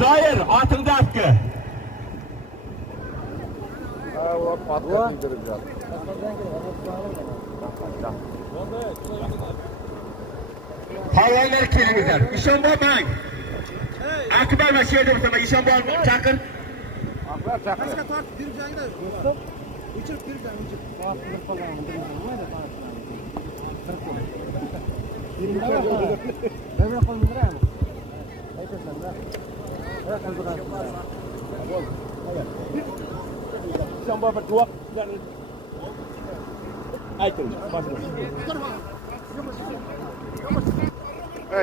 Zoir, otingni apki. Hayvanlar kelingizlar. Ishonbor mang. Akbar masjidida o'taman. Ishonbor chaqir. Akbar chaqir. Qashqa tortib berjangda. Do'stim, o'chirib berjang, o'chirib. Qilib qolganman, bilmaydi, Ben qo'ymayman. Aytasan-da. Ishonbor bir guvoh. Ayting.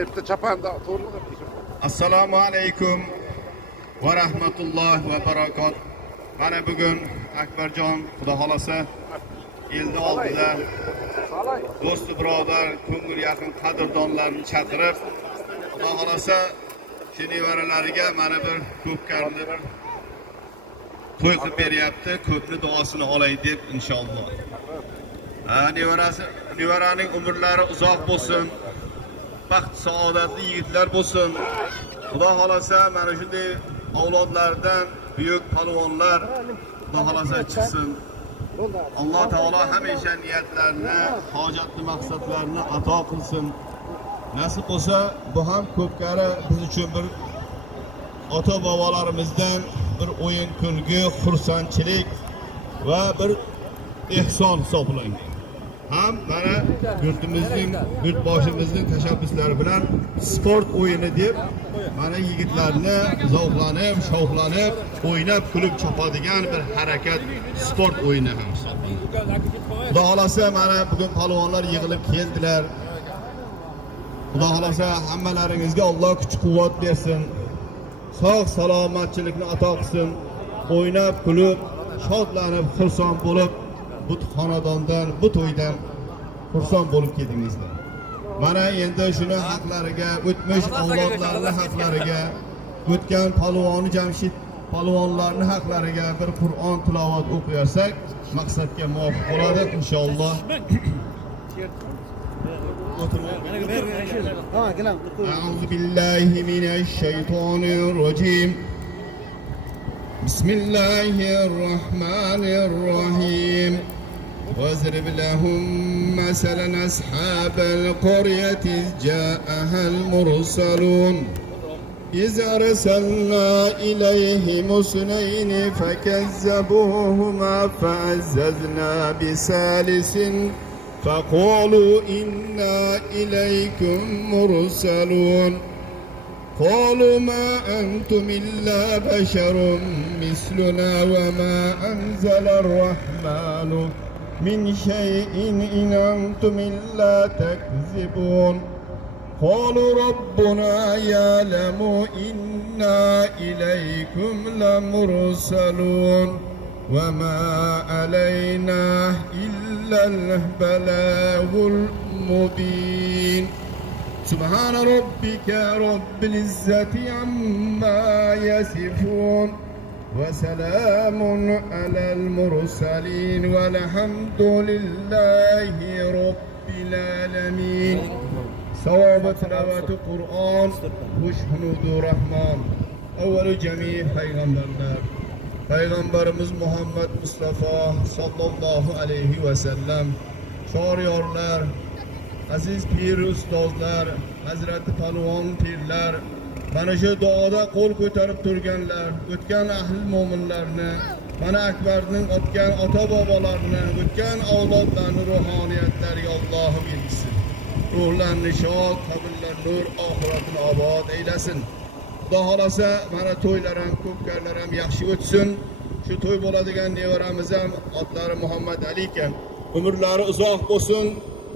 Bitta chapanda to'g'rimi? Assalomu alaykum va rahmatullohi va barakot. Mana bugun Akbarjon xudo xolasa elni oldida do'st birodar, ko'ngil yaqin qadrdonlarni chaqirib, xudo xolasa shu nevaralariga mana bir ko'pkarni bir to'y qilib beryapti. Ko'pni duosini olay deb inshaalloh. Nevaraning umrlari uzoq bo'lsin. Baxt saodatli yigitlar bo'lsin. Xudo xolasa mana shunday avlodlardan buyuk palvonlar xudo xolasa chiqsin. Alloh taolo hamisha niyatlarni, hojatli maqsadlarni ato qilsin. Nasib bo'lsa, bu ham ko'pkari biz uchun bir ota bobolarimizdan bir o'yin kulgi, xursandchilik va bir ehson hisoblangan. Ham mana yurtboshimizning tashabbuslari bilan sport o'yini deb mana yigitlarni zavqlanib, shovqlanib, o'ynab, kulib chopadigan bir harakat sport o'yini ham. Xudo xolasa mana bugun palvonlar yig'ilib keldilar. Xudo xolasa hammalaringizga Alloh kuch-quvvat bersin. Sog' salomatchilikni ato qilsin. O'ynab, kulib, shodlanib, xursand bo'lib bu xonadondan, bu to'ydan xursand bo'lib keldingizlar. Mana endi shuni haqlariga, o'tmish avlodlarning haqlariga, o'tgan palvoni Jamshid palvonlarning haqlariga bir Qur'on tilovat o'qiyasak, maqsadga muvofiq bo'ladi inshaalloh. A'udhu billahi minash shaytonir rojim. Bismillahir rahmanir rahim. واضرب لهم مثلا أصحاب القرية إذ جاءها المرسلون إذ أرسلنا إليهم اثنين فكذبوهما فعززنا بثالث فقالوا إنا إليكم مرسلون قالوا ما أنتم إلا بشر مثلنا وما أنزل الرحمن من شيء إن أنتم إلا تكذبون قالوا ربنا يعلم إنا إليكم لمرسلون وما علينا إلا البلاغ المبين سبحان ربك رب العزة عما يصفون وسلام على المرسلين والحمد لله رب العالمين. ثواب تلاوة القرآن وشهود الرحمن. أول جميع Peygamberimiz Muhammed Mustafa sallallahu aleyhi ve sellem, şariyorlar, aziz pir ustozlar, Hazreti Palvon pirlar, mana shu duoda qo'l ko'tarib turganlar, o'tgan ahli mo'minlarni, mana Akbarning o'tgan ota bobolarini, o'tgan avlodlarni ruhoniyatlariga Allohim yetsin. Ruhlarni shod, qabrlar nur, oxiratini obod eylesin. Xudo xolasa mana to'ylar ham, ko'pkarlar ham yaxshi o'tsin. Shu to'y bo'ladigan nevaramiz ham otlari Muhammad Ali ekan. Umrlari uzoq bo'lsin,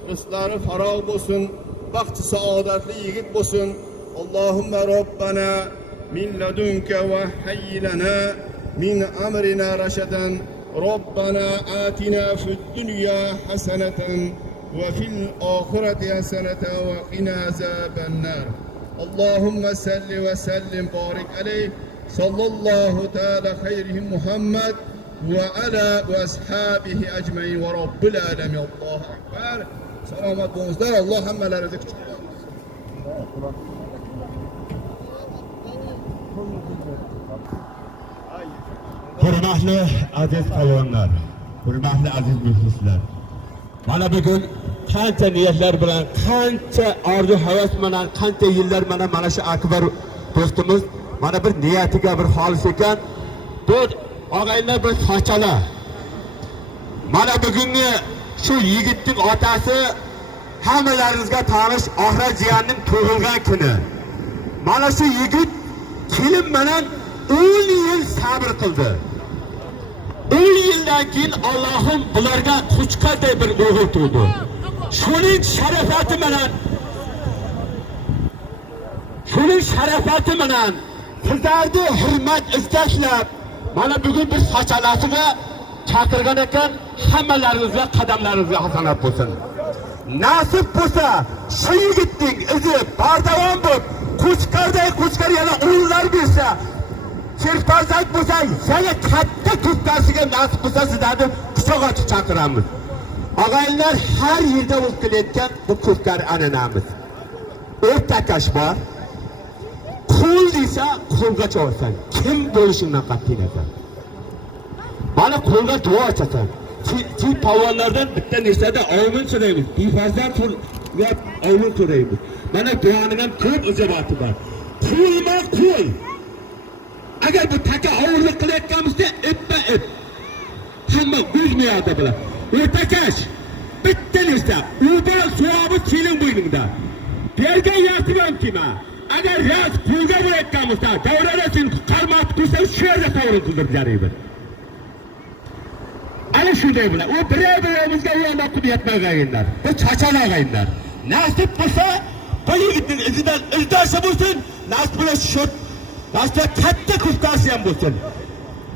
rizqlari farog' bo'lsin, baxt saodatli yigit bo'lsin. Allahumma Rabbana min ladunka wa hayyi lana min amrina rashadan. Rabbana atina fid dunya hasanatan wa fil akhirati hasanatan wa qina azaban nar. Allahumma salli wa sallim barik alayhi sallallahu ta'ala khayrihi Muhammad wa ala wa ashabihi ajmain wa rabbil alamin. Allahu akbar. Salomat bo'lingizlar. Alloh hammalaringizni kuch Hurmatli aziz hayvonlar, hurmatli aziz muxlislar. Mana bugun qancha niyatlar bilan, qancha orzu havas bilan, qancha yillar mana shu akbar do'stimiz mana bir niyatiga bir xolis ekan. To'rt og'aylar bir sochalar. Mana bugungi shu yigitning otasi hammalaringizga tanish Oxira jiyanning tug'ilgan kuni. Mana shu yigit kelin bilan 10 yil sabr qildi. 10 yildan keyin Allohim bularga quchqaday bir o'g'il tug'di. Shuning sharafati bilan sizlarni hurmat istashlab mana bugun bir sochalarga chaqirgan ekan. Hammalaringizga qadamlaringizga hasanat bo'lsin. Nasib bo'lsa shu yigitning izi bardavom bo'lib quchqar yana o'g'illar bersa, serfarzand bo'lsa yana katta ko'ktasiga nasib bo'lsa sizlarni quchoq ochib chaqiramiz. Og'aylar har yerda bo'lib kelayotgan bu ko'pkar an'anamiz. O'rtakash bor. Qo'l desa qo'lga cho'rsan. Kim bo'lishingdan qat'iy nazar. Mana qo'lga duo ochasan. Siz pavonlardan bitta nechtada omin so'raymiz. Befarzand gap omin so'raymiz. Mana duoning ham ko'p ijobati bor. Qo'y. Agar bu taka og'irlik qilayotganimizda ip hamma o'zmayadi bilan. O'rtakash bitta nechta ubal suvobi kelin bo'yningda. Bergan yartim ham kema. Agar raz qo'lga bo'layotganimizda davralasin qarmat qilsa shu yerda to'g'ri qildirib jaraydi. Ana shunday bilan u bir-birimizga uyoqqa qilib yetmaganlar. Bu chachalaganlar. Nasib bo'lsa bu yigitning izidan izdasi bo'lsin. Nasib bo'lsa shu Başta katta kuftasi ham bo'lsin.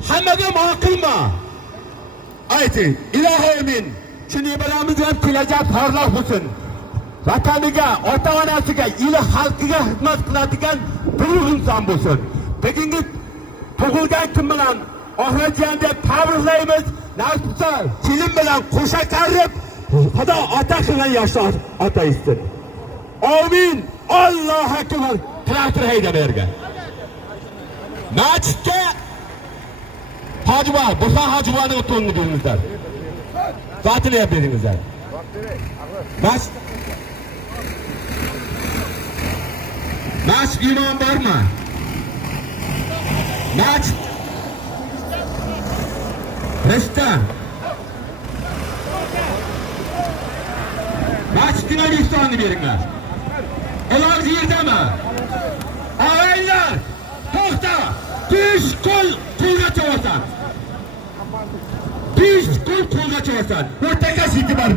Hammaga ma'qulmi? Ayting, ilohomin. Shuni bilamiz ham kelajak porloq bo'lsin. Vataniga, ota-onasiga, ila xalqiga xizmat qiladigan bir inson bo'lsin. Bugungi tug'ilgan kun bilan Oxirajiyanni tabriklaymiz. Nasib bo'lsa, kelin bilan qo'sha qarib, Xudo ota qilgan yoshli ota etsin. Amin. Allohu akbar. Traktor hayda berga. Masjidga Hojiba, Burxon Hojiboning o'tini beringizlar. Vatini ham beringizlar. Masjid imom bormi? Masjid Restan. Masjidga Restanni beringlar. Ular yerdami? Og'aylar, to'xta! 5 qo'l qo'lga cho'rasan. 5 qo'l qo'lga cho'rasan. O'rtakash yigit bor.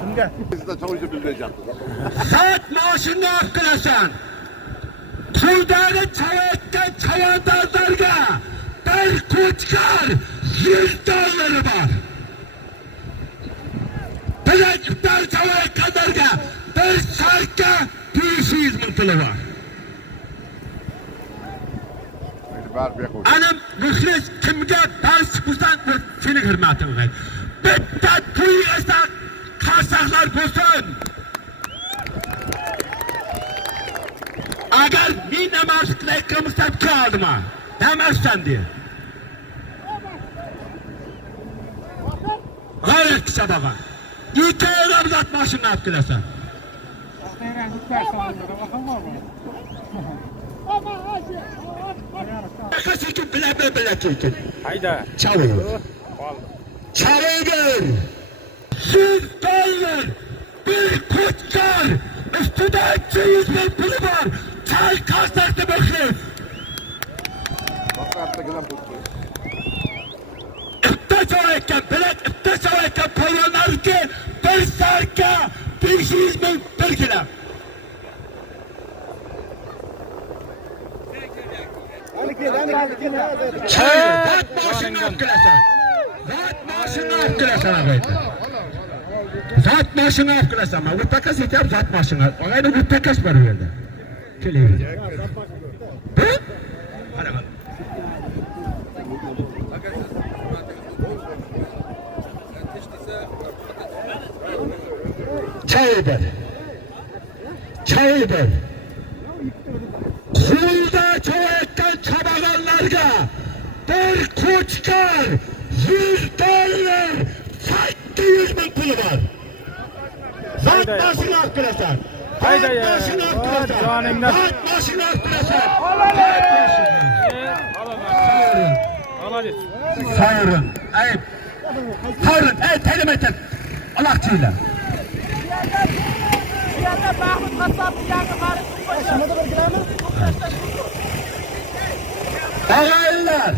Kimga? Sizda çalışıp bilmeyeceğim. Saat maaşını qilasan. Qo'ldagi chavayotgan chavandozlarga bir ko'chkar $100 bor. Bilaklar chavayotganlarga bir sarka 500 ming puli bor. Ana muxlis kimga dars bo'lsan seni hurmating qil. Bitta to'yga qarsaqlar bo'lsin. Agar men namoz qilayotganimda keldim. Namozddan diye. G'ayrat qilsa bo'lgan. İki odamzat mashina olib kelasan. Qasikin bila kelkin. Hayda. Chavaygur. Chavaygur. $100 bir ko'chkar ustida 200 ming puli bor. Chal qarsaqda muxlis. İpta chavayotgan, bilak ipta chavayotgan polvonlarga bir sarka 500 ming pul keladi. Zat mashina olib kelasan. Zat mashina olib kelasan ag'ayda. Zat mashina olib kelasan. Bu takas etyapti zat mashina. Ag'ayda bu takas bor bu yerda. Kelaveradi. Qara. Çaydır. Kulda çoğaltan Bir koçkar 100 dolar 800 bin pulu var. Zat başını arttırasın. Zat başını arttırasın. Zat başını arttırasın. Sayırın. Ayıp. Sayırın. Telim etin. Allah çiğle. Ağaylar.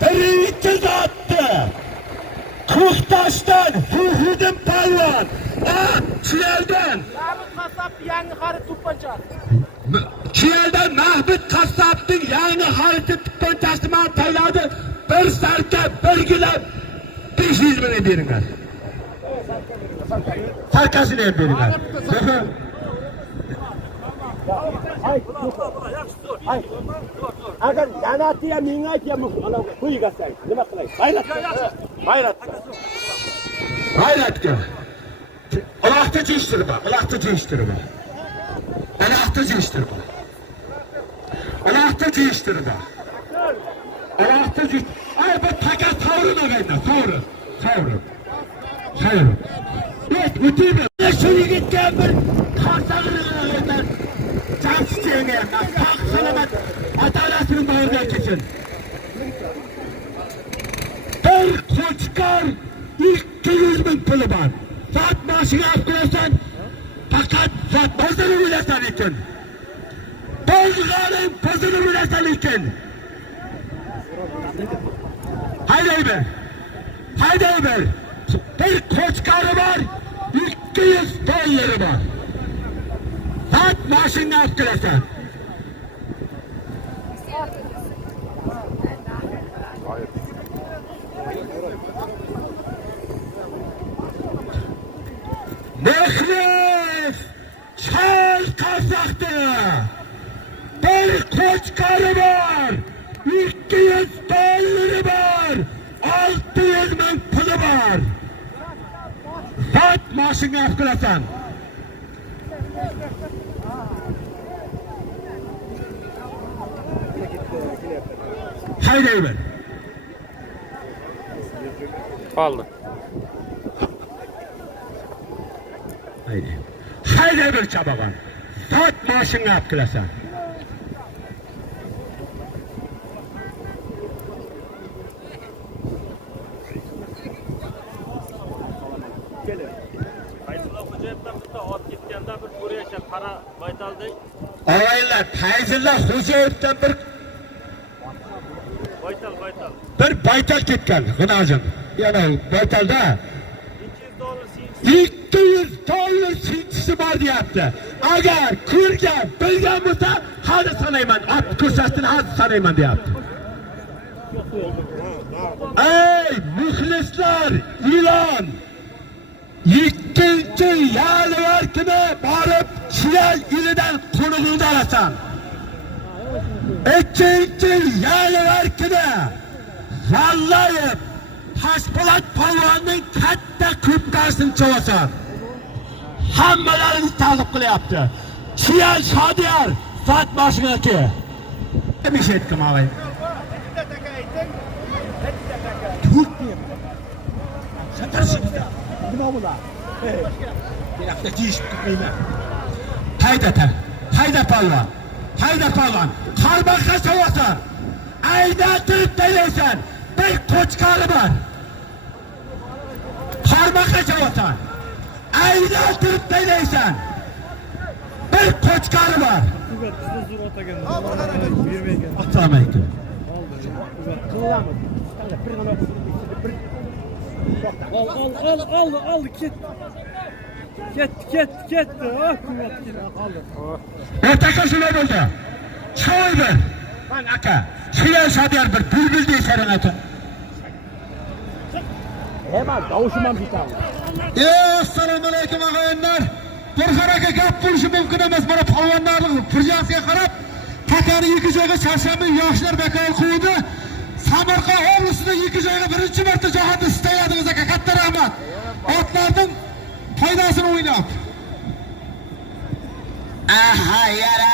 Birinci zattı. Kuştaş'tan Hühüdün Palvan. Çiyel'den. Çiyel'den Mahmut Kassap'ın yanı harita tuppançası bana tayladı. Bir sarka, bir gülen 500 bin ederinler. Sarkasını ederinler. Agar yanatı ya mingat ya kuygasay. Nima qilay? G'ayrat. Hayrat gör. Allah'ta ciştirme, Allah'ta ciştirme. Allah'ta ciştirme. Allah'ta ciştirme. Allah'ta ciştirme. Ay bu takas tavrına verme, tavrın. Evet, öteyim mi? Şunu gitken bir kalsanını vermez. Can çiçeğine yapmaz, sağ selamet, adaletinin bağırdan geçin. Bir koçkar 200 bin pulu var. Zat maaşını yaptırırsan fakat zat pazını bilesen iken. Bozgarın pazını bilesen iken. Haydi be. Bir koçkarı var, 200 doları var. Zat maaşını yaptırırsan. Mehmet Çal Kazak'ta bir koçkarı var, 200 doları var, 600 bin pulu var. Zat maaşını yaptırırsan. Haydi ben. Kaldı. Haydi bir çababan. Zat maaşını yaptırırsan. Ağaylar, tayzırlar Huzeyir'den bir baytal ketken, gınacım. Yani baytalda 200 dolar sintisi var deyapti. Agar ko'rgan, bilgan bo'lsa, hozir sanayman. Ot ko'rsatsin, hozir sanayman deyapti. Ey muxlislar, ilan! 2. yanvar kuni borib Chiyel ilidan qo'nig'ingni olasan. 2. yanvar kuni vallahi Toshpo'lat polvonning katta ko'pkasini chovasan. Hammalaringiz ta'zim qilyapti. Chiyel Shodiyar Fatmoshniki. Nima aytdim og'ay? Shatarshibda. Nima bo'lar? Buyoqda tiyishib turmayman. Hayda polvon. Qalbaqqa chovasan. Aydatib taylaysan. Bir ko'chqari bor. Qarmoqqa chovasan. Aydatib taylaysan. Bir ko'chqari bor. Assalomu alaykum. Al ket. Ketdi. O'rtaqa shunday bo'ldi. Choy bir. Man aka, Chiyel Shodiyar bir bulbul deysan aka. Hemen davuşum ham bitadi. Assalomu alaykum og'aylar. Bir xaraga gap bo'lishi mumkin emas. Mana polvonlarning firjasiga qarab, takani ikki joyga charshanba yoshlar bekor qo'ydi. Samarqand hovlisida ikki joyga birinchi marta jahonda istayadimiz aka. Katta rahmat. Otlarning foydasini o'ynab. Aha yara.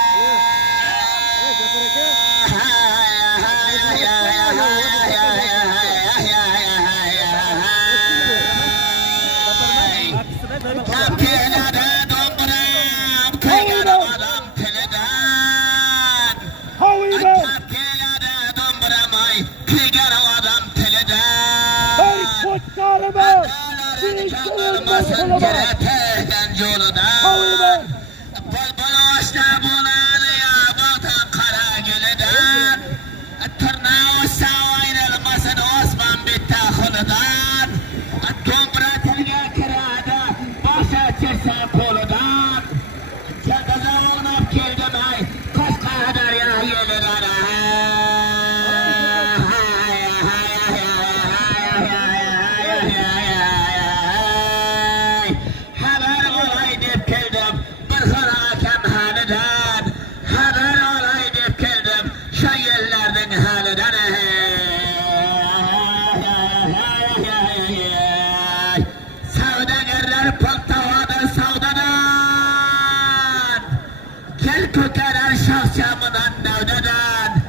Algıdan nevdeden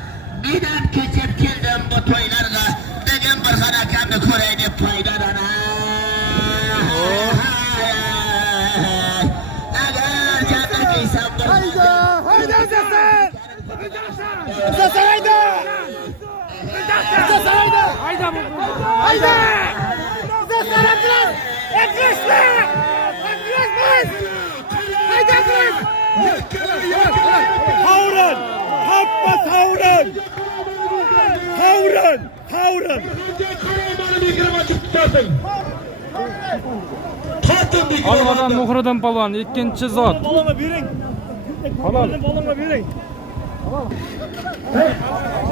Miden keçip kildim bu toylarga Degin bir sanakamda köreydi paydadan Eğer cennet giysem bir Hayda Zafer! Zafer hayda! Zafer hayda! Hayda! Hayda! Zafer Akras! Akrasla! Akrasmaz! Hayda Akras! Havran! Hakkaz havran! Havran! Havran! Alg'adan Muhriddin polvon ikkinchi zot. Balona bering! Halol. Balona bering!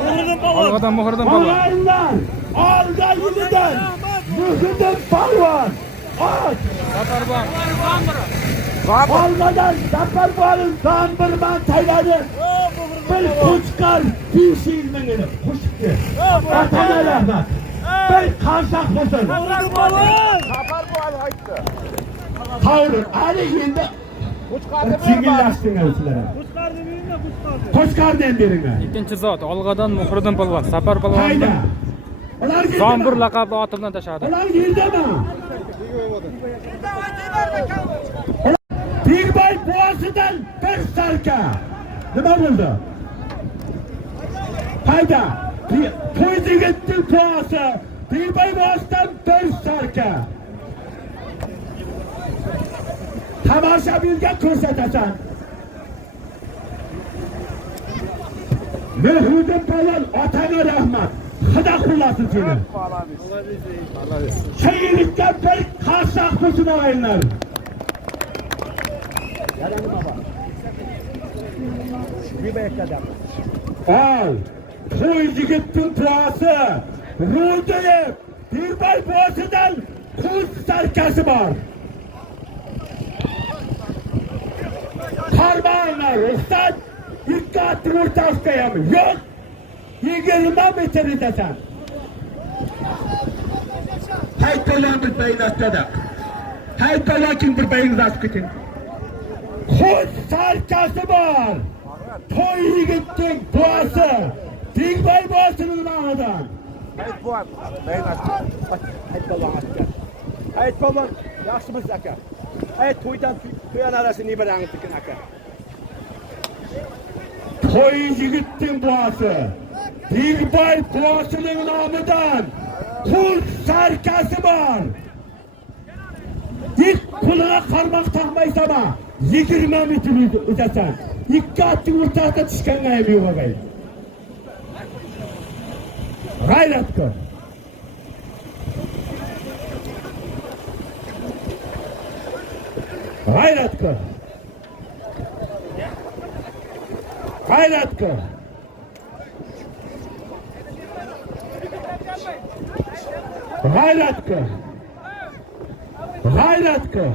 Muhriddin polvon! Alg'adan Muhriddin polvon. Alga yilidan! Muhriddin polvon! Ot! Safarban. Algadan Zafarban'ın zambirman tayladi! Bir qo'chqor 500 mingini qo'shibdi. Vatana rahmat! Bir qanshaq bo'lsin! Muhriddin polvon! Havrin, ali endi jingillashdingiz sizlar. Qo'chqordan beringlar. Ikkinchi zot Alg'adan Muhriddin polvon. Safar polvon. Hayda. Ular Zombir laqabli oti bilan tashladi. Ular yerdami? Birbay boğazıdan bir sarka. Nima bo'ldi? Hayda. To'yga ketdi boğazı. Birbay boğazdan bir sarka. Tomoshabinga ko'rsatasan. Muhriddin polvon otanga rahmat. Xudo qo'llasin seni. Şehirlikten bir kaşak kuşuna ayınlar. Al, toycu gittin puası, ruldayıp, bir bay puasıdan kuz sarkası var. Parmağına ruhsat, dikkatli ortaya mı? Yok, 20 metre desen. Haytolan bir beyin atladık. Haytolan kim bir beyin rastkıtın. Kuz sarkası var. Toy yigittin boğası. Dingbay boğasının ağıdan. Hayt boğan, beyin açtı. Hayt balon açtı. Hayt balon, yaxşımız aka. Hayt toydan toyan arası ne bir anıtıkın aka. Toy yigittin boğası. Dingbay boğasının namıdan. Kuz sarkası var. İlk kuluna karmak takmayız ama 20 metre ötesen. İki attın ortasında çıkan gayemiyor bakayım. Gayret kır. Gayret kır. Gayret kır. Gayret kır. Gayret kır.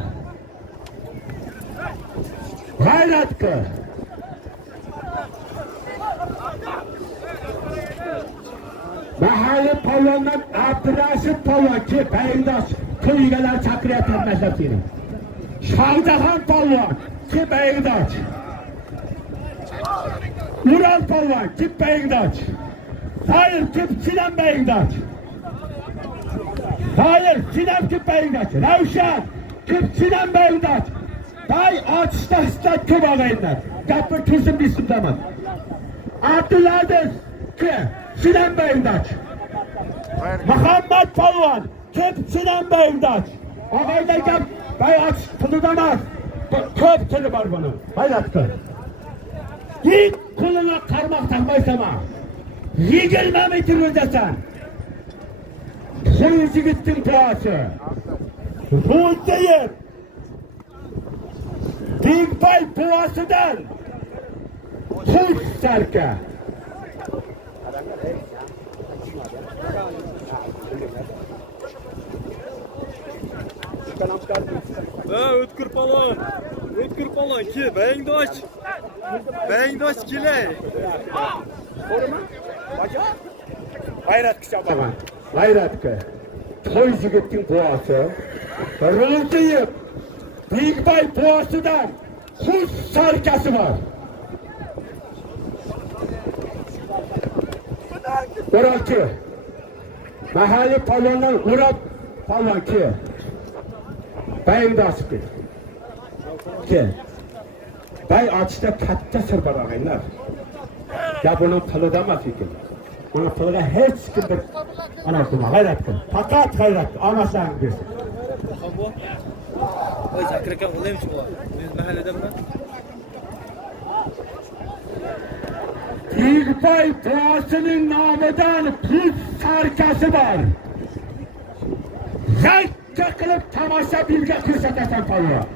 Gayret kır. Mahalle polvondan Abdurashid polvon ki Beyindosh to'ygalar chaqiryaptilar seni. Shohjahon polvon ki Beyindosh. Ural polvon ki Beyindosh. Hayır ki Sinan Beyindosh. Hayır Sinan ki Beyindosh. Ravshan ki Sinan Beyindosh. Bay açışta köp ağayınlar. Gapır tursun bir zaman. Abdülaziz ki Sinan Beyindosh. Muhammed polvon ki Sinan Beyindosh. Ağaylar gap bay aç tutulamaz. Köp teli var bunun. Hayrat kıl. Git kuluna karmak takmaysa ama 20 metre ödesen. Soyucu gittin puası. Ruzdayım. Dingbay puasıdan kuz sarka. O'tkir polvon. O'tkir polvon ki Beyindosh. Beyindosh kelay. Gayret kışa bak. Tamam. Gayret kı. Toycu gittin puası. Ruldayım. Dingbay puasıdan kuz sarkası var. O'rolchi. Mahalliy palvonlar Urab palvon ki. Bayingdosh ki. Bay ochishda katta sir bor og'aylar. Gap uning tilida emas ekan. Uning tiliga hech kim bir ana qilma, g'ayrat qil. Faqat g'ayrat, onasangiz bersin. Oy Zakir aka o'laymiz bu. Biz mahalladaman. Tirpay duasının namidan pul sarkası var. Yakka qilib tomoshabinga ko'rsatasan palvon.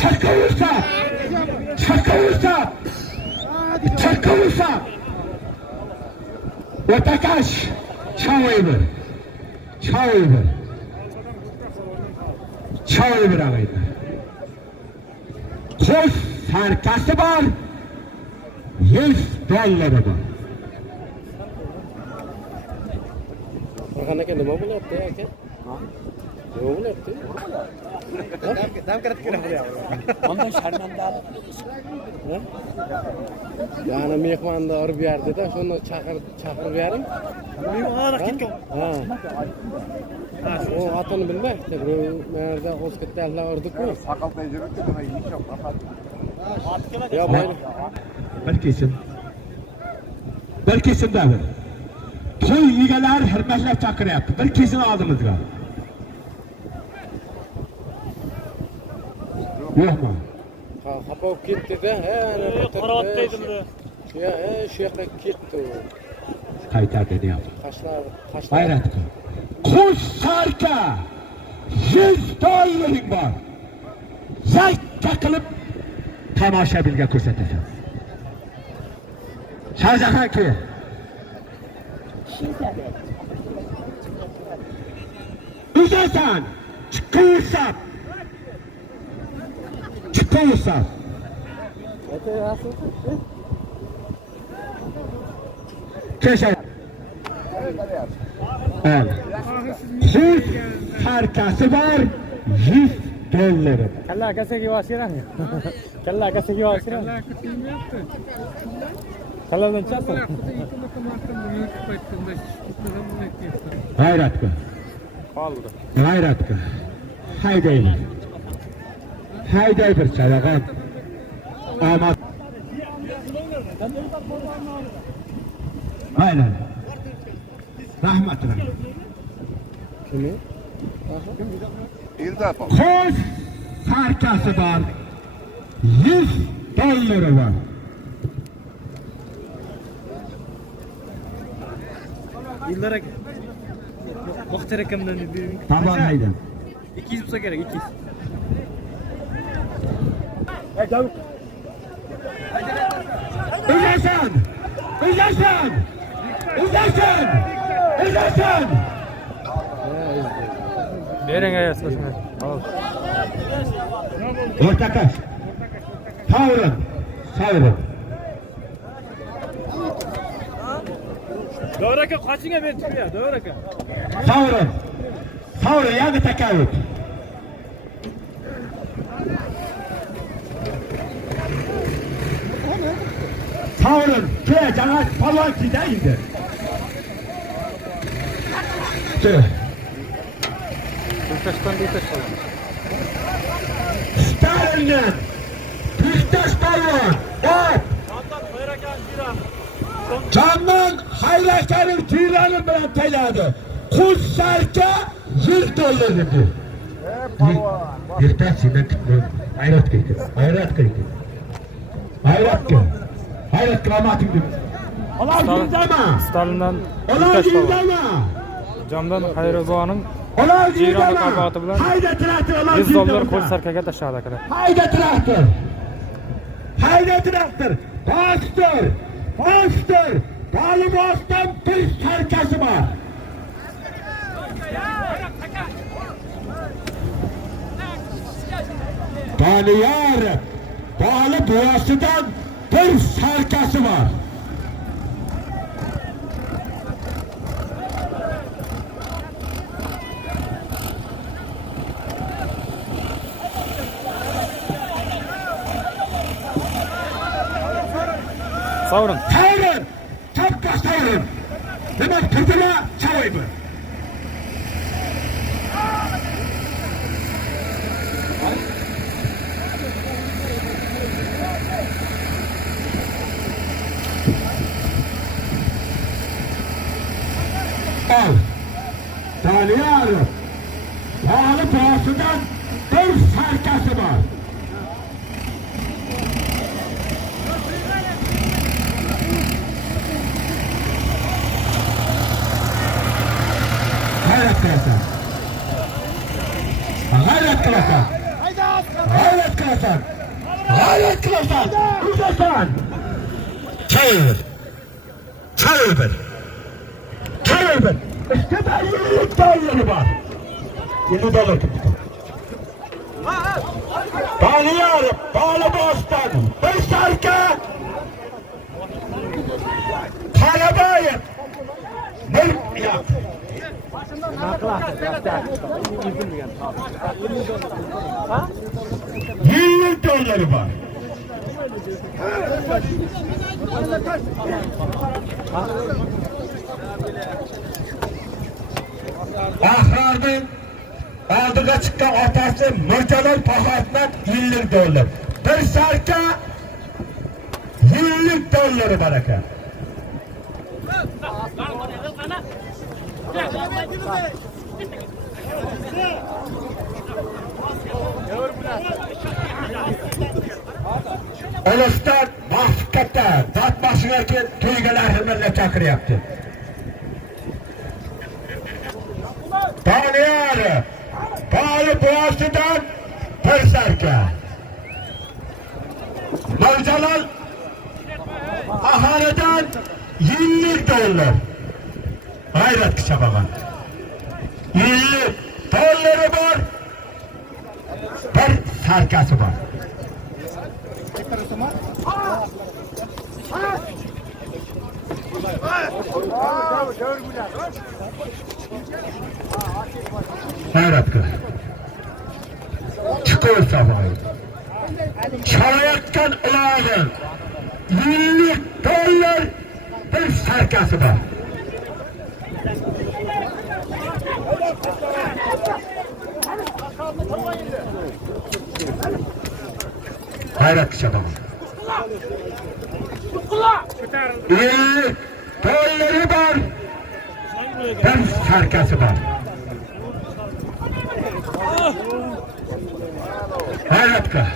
Çakavursa! Çakavursa! Çakavursa! Otakaş! Çavayıbır! Çavayıbır! Çavayıbır ağaydı. Koş sarkası var! $100 var. Orhan aka nima bo'lyapti aka? Nima bo'lyapti? Dam kiritib kelayapti. Ondan sharmandalik. Yani mehmonni urib berdi-da, shuni chaqirib bering. Mehmonlar ketgan. Ha. O atını bilmekti. Bu nerede hospitallar urdik-ku. Saqalday yuribdi, nima ish yo'q, faqat. Ya mayli. Bir kesim davr. To'y egalari hurmatlab chaqiryapti. Bir kesim oldimizga. Yo'qmi? Xafa bo'lib ketdi-da. Qaravotda edim. Ya, shu yoqqa ketdi. Qaytardi deyapti. Qashlar. G'ayrat qil. Qush sarka $100 bor. Zakka qilib tomoshabinga ko'rsatasan. Shahzod aka. Uzasan, chiqaversan. Chiqaversan. Keşke. Al. Kuş sarkası var $100. Kalla akasaga vasiram. Kalla akasaga vasiram. Kalladan chiqsin. G'ayrat qil. Qoldi. G'ayrat qil. Haydaylar. Hayday bir charag'at. Omad. Aynen. Rahmatlar. Kimi? Koş sarkası var. $100 var. Yıllar aka. Muxtar akamdan Tamam haydan. 200 bo'lsa kerak, 200. Uzasan! Uzasan! Uzasan! Uzasan! Bering ayasini shuni. Al. O'rtakash. Savrun. Savrun. Davr aka qochinga berib chiqya, Davr aka. Savrun. Savrun yana takavut. Savrun. Köye canaç falan gideydi. Turkashdan betash falan. Stalin'den. Pühtaş balon. Hop. Candan Hayrakan'ın tüylerini bilen teyladı. Kuş sarka $100 dedi. Yırtaç yine tutmuyor. Hayrat kıydı. Hayrat kıydı. Hayrat kıydı. Hayrat kılamatın dedi. Ola yüzdama. Stalindan Ola betash falan. yüzdama. Camdan Xayribonning Ola Jironi yüzdama. qabati bilan Hayda traktör. Ola $100 yüzdama. qo'l sarkaga tashladi akalar. Hayda traktör. Hayda traktör. Bastır. Bastır. Balibostan bir sarkası var. Baliyar. Balı boğasından bir sarkası var. Savrun. Savrun. Çapka savrun. Demek Türk'üne çavayı bu. Al. Taliye alın. Bağlı boğazından bir sarkası var. Gayret kılasan. Gayret kılasan. Gayret kılasan. Gayret kılasan. Uzasan. Çevir. Çevir. Çevir. İşte ben 20 doları var. 20 dolar tuttu. Bağlayalım. Bağlı boğazdan. Bir sarka. Kalabayım. Ne yap? 20 doları var. Ahrar'ın aldığa çıkan otası Mırcalar pahatından 20 dolar. Bir sarka 20 doları var aka. Olasdan mahkata zat başına ki to'ygalar himmatla chaqiryapti. Taniyar, Bağlı boğazından bir sarka. Mırcalar aharadan 20 dolar. Hayrat kısa bakan. 20 doları var. Bir sarkası var. Hayrat kısa. Çıkıyor sabahı. Çalayaktan ulağın 20 dolar bir sarkası var. Hayrat kısa bakan. 50 doları var. Bir sarkası var. Hayratka.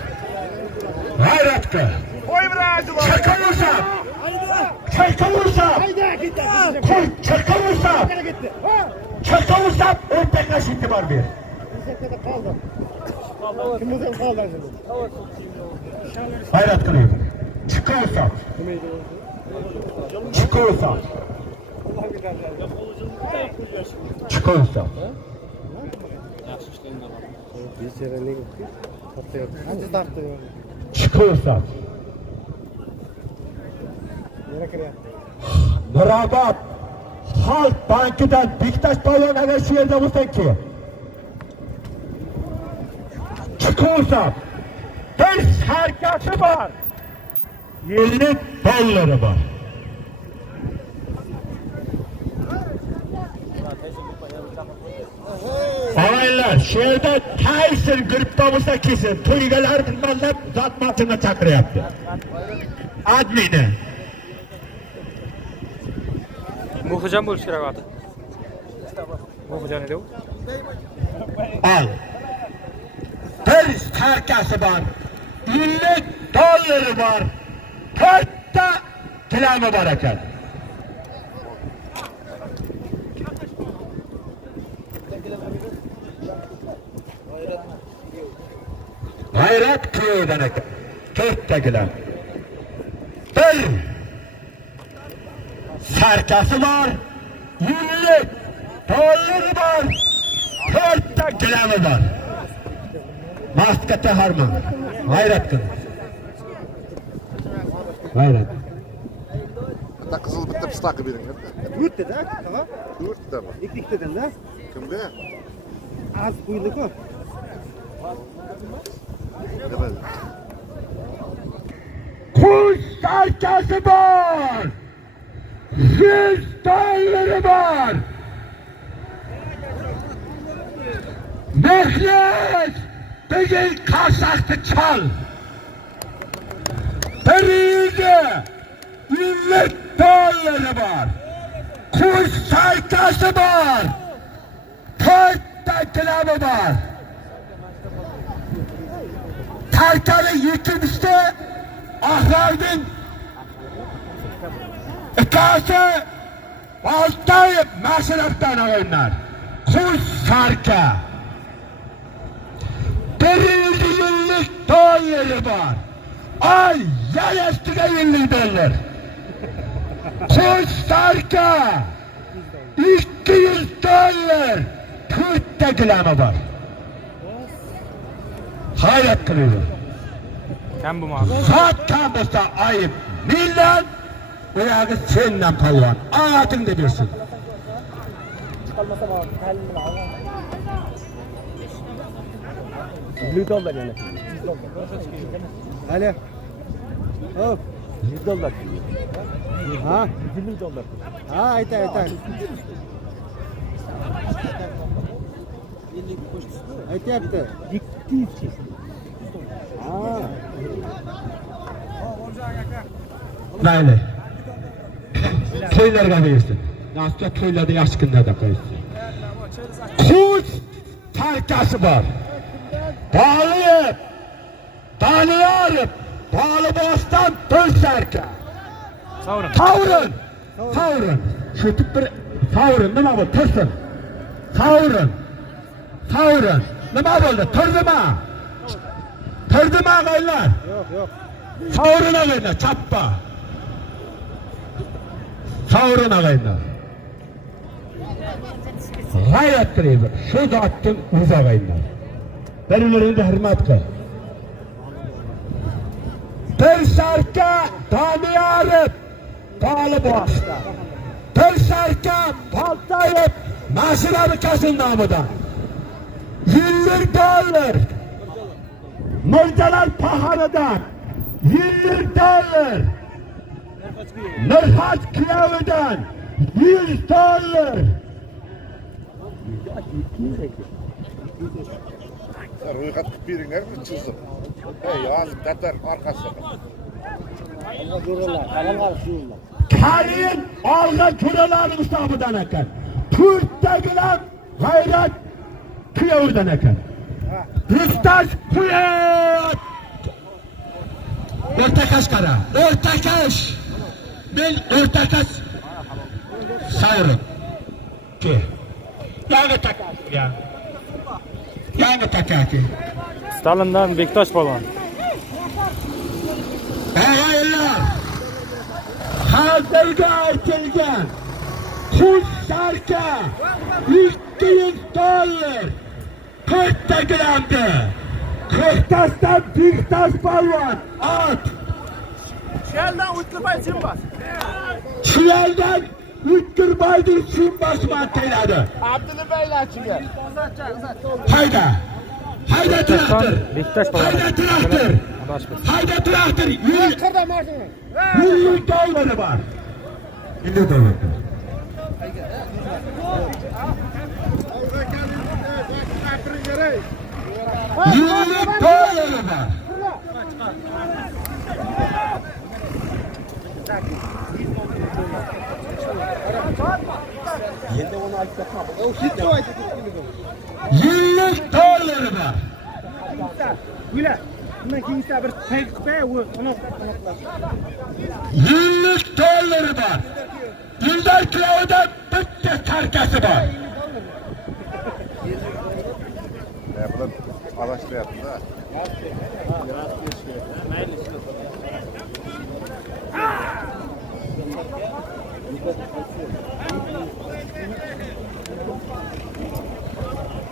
Hayratka. Çakalırsam. Çakalırsam. Çakalırsam. Çakalırsam ortakla şimdi var bir. Hayrat kılıyor. Çıkalırsam. Çıkalırsam. Çıkalırsam. Çıkıyorsan Nurabat Halk Banki'den Bektaş Balon eğer şehirde olsan ki çıkıyorsan bir sarkası var 20 doları var. Ağaylar şehirde taysin grupta olsa kesin to'ygalar bilmezler zat matına chaqiryapti. Admini Muhijam bo'lish kerak oti. Muhijan edi u. al. Bir sarkası var. 20 doları var. 4'ta kilamı var ekan. Hayrat köyden ekan. 4'ta kilam. Bir sarkası var. 20 doları var. 4'ta kilamı var. Maskata harman. Hayrat kılın. Hayrat. Da kızıl bitta pistaqı bering. To'rtta da, tog'a. To'rtta mi? Ikkitadan da. Kimga? Az qo'yildi-ku. Nima? Kuş sarkası var. 100 doları var. Mehmet bugün kasaktı çal. Birinde 100 doları var. Kuş sarkası var. 4 kilomı var. Tarkanı yıkılmıştı. Ahlardın ikası Altay masraftan oynar. Kuş sarka. 100 yıllık doları var. Ay yan üstüne 50 dolar. Kuş sarka. 200 dolar. 40 kilomı var. Hayret kılıyor. Kam bu mu abi? Saat kalmışsa ayıp. Millet uyağı senden palvan. Anlatın da bilsin. $100 yani. Hadi. Hop. $100. Ha? $100. Ha, ayta. Aytyapti. 200 Ha. Mayli. To'ylarga bersin. Nasibda to'ylarda yaxshi kunlarda qo'ysin. Kuch tarkasi bor. G'olib, Doniyorov, G'oliboston To'ysarka. Savrin. Shu tip bir Savrin nima bo'ldi? Tursin. Savrin. Nima bo'ldi? Turdimi ağaylar? Yo'q. Savrin ağaylar, chappa. Savrin ağaylar. G'ayrat qilib, shu zotning o'zi ağaylar. Bir-birini hurmat qil. To'ysarka Doniyorov, G'oliboston. To'ysarka Boltayev, Mas'ulov akasining nomidan. $100. Mirjalal Paharidan $100. Nurhat Kiyovidan $100. Ro'yxat qilib beringlarmi chizib? Yozib datar orqasiga. Karin olgan to'ralarning hisobidan ekan. To'rttagilar G'ayrat Kiyovidan ekan. Yurttash Quyat! O'rtakash qara. O'rtakash. Men o'rtakash. Savrin. Ke. Yangi takaki. Stalindan Bektosh polvon. Ağaylar, hazırda aytilgan kuş sarka $200. 40 gramda. 40'dan Bektosh polvon at. Çiyelden Ütkürbay'ın Şimbaşman teyledi. Hayda traktör. Bektosh polvon. Hayda traktör. $100 var. $50. $100 var. $100 var. Güle. Bundan keyin bir pay qilib u $100 var. Yıldar Kilov'da bitta tarkası var. Bular arashlayapti da.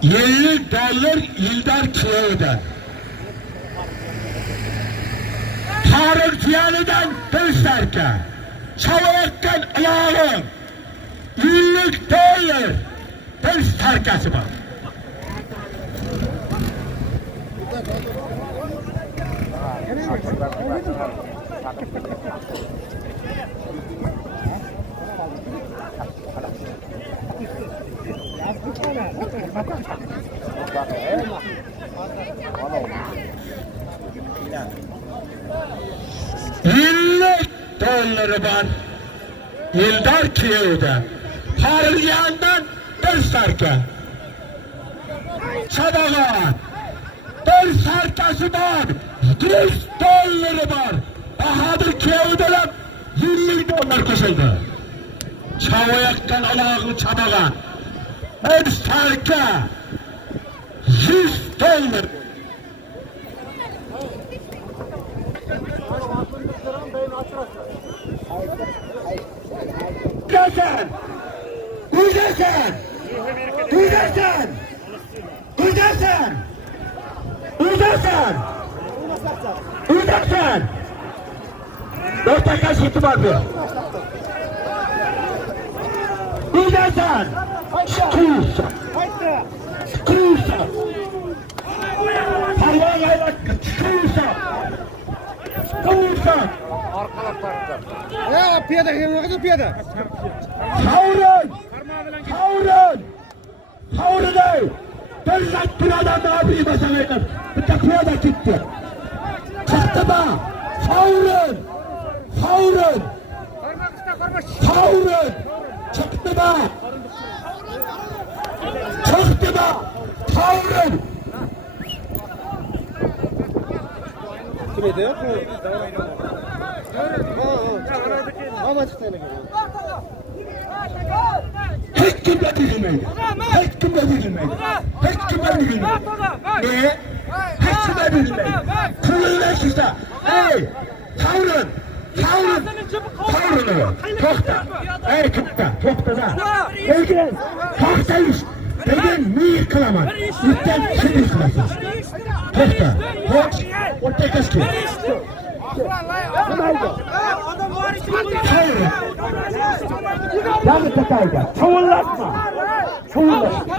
$50 Yıldar Kilov'da. Tarık Ciyani'den To'ysarka. Çalıvattan ilağım. $100 To'ysarkası var. $50 var. Eldar Kiyev'de. Parilyandan bir sarka. Çabağa. Bir sarkası var. $100 var. Bahadır Kiyev'deler $20 koşuldu. Çavayaktan Allah'ın çabağa. Bir sarka. $100. Güzelsen! Güzelsen! Güzelsen! Güzelsen! Güzelsen! Güzelsen! 4 dakika şutu var bir. Güzelsen! Kuyusa! Kuyusa! Parmağı gayret! Kuyusa! Kuyusa! Ya piyada, ne piyada? Kavurun! Kavurun! Kavurun ey! Dönüşet bir adam daha bir basamaylar. Bir de piyada gitti. Çıktı da! Kavurun! Kavurun! Kavurun! Çıktı da! Çıktı da! Kavurun! Kim ediyor? Hiç kimde bilmeydi. Hiç kimde bilmeydi. Hiç kimde bilmeydi. Ne? Hiç kimde bilmeydi. Kuluyla işte. Ey! Kavrun! Kavrun! Kavrun! Tokta! Ey tokta! Tokta da! Ey! Tokta iş! Bugün mühür kılaman. İlkten şimdi kılasın. Tokta! Tokta! O tekes ki. Yani tekayda. Çoğullatma. Çoğullatma.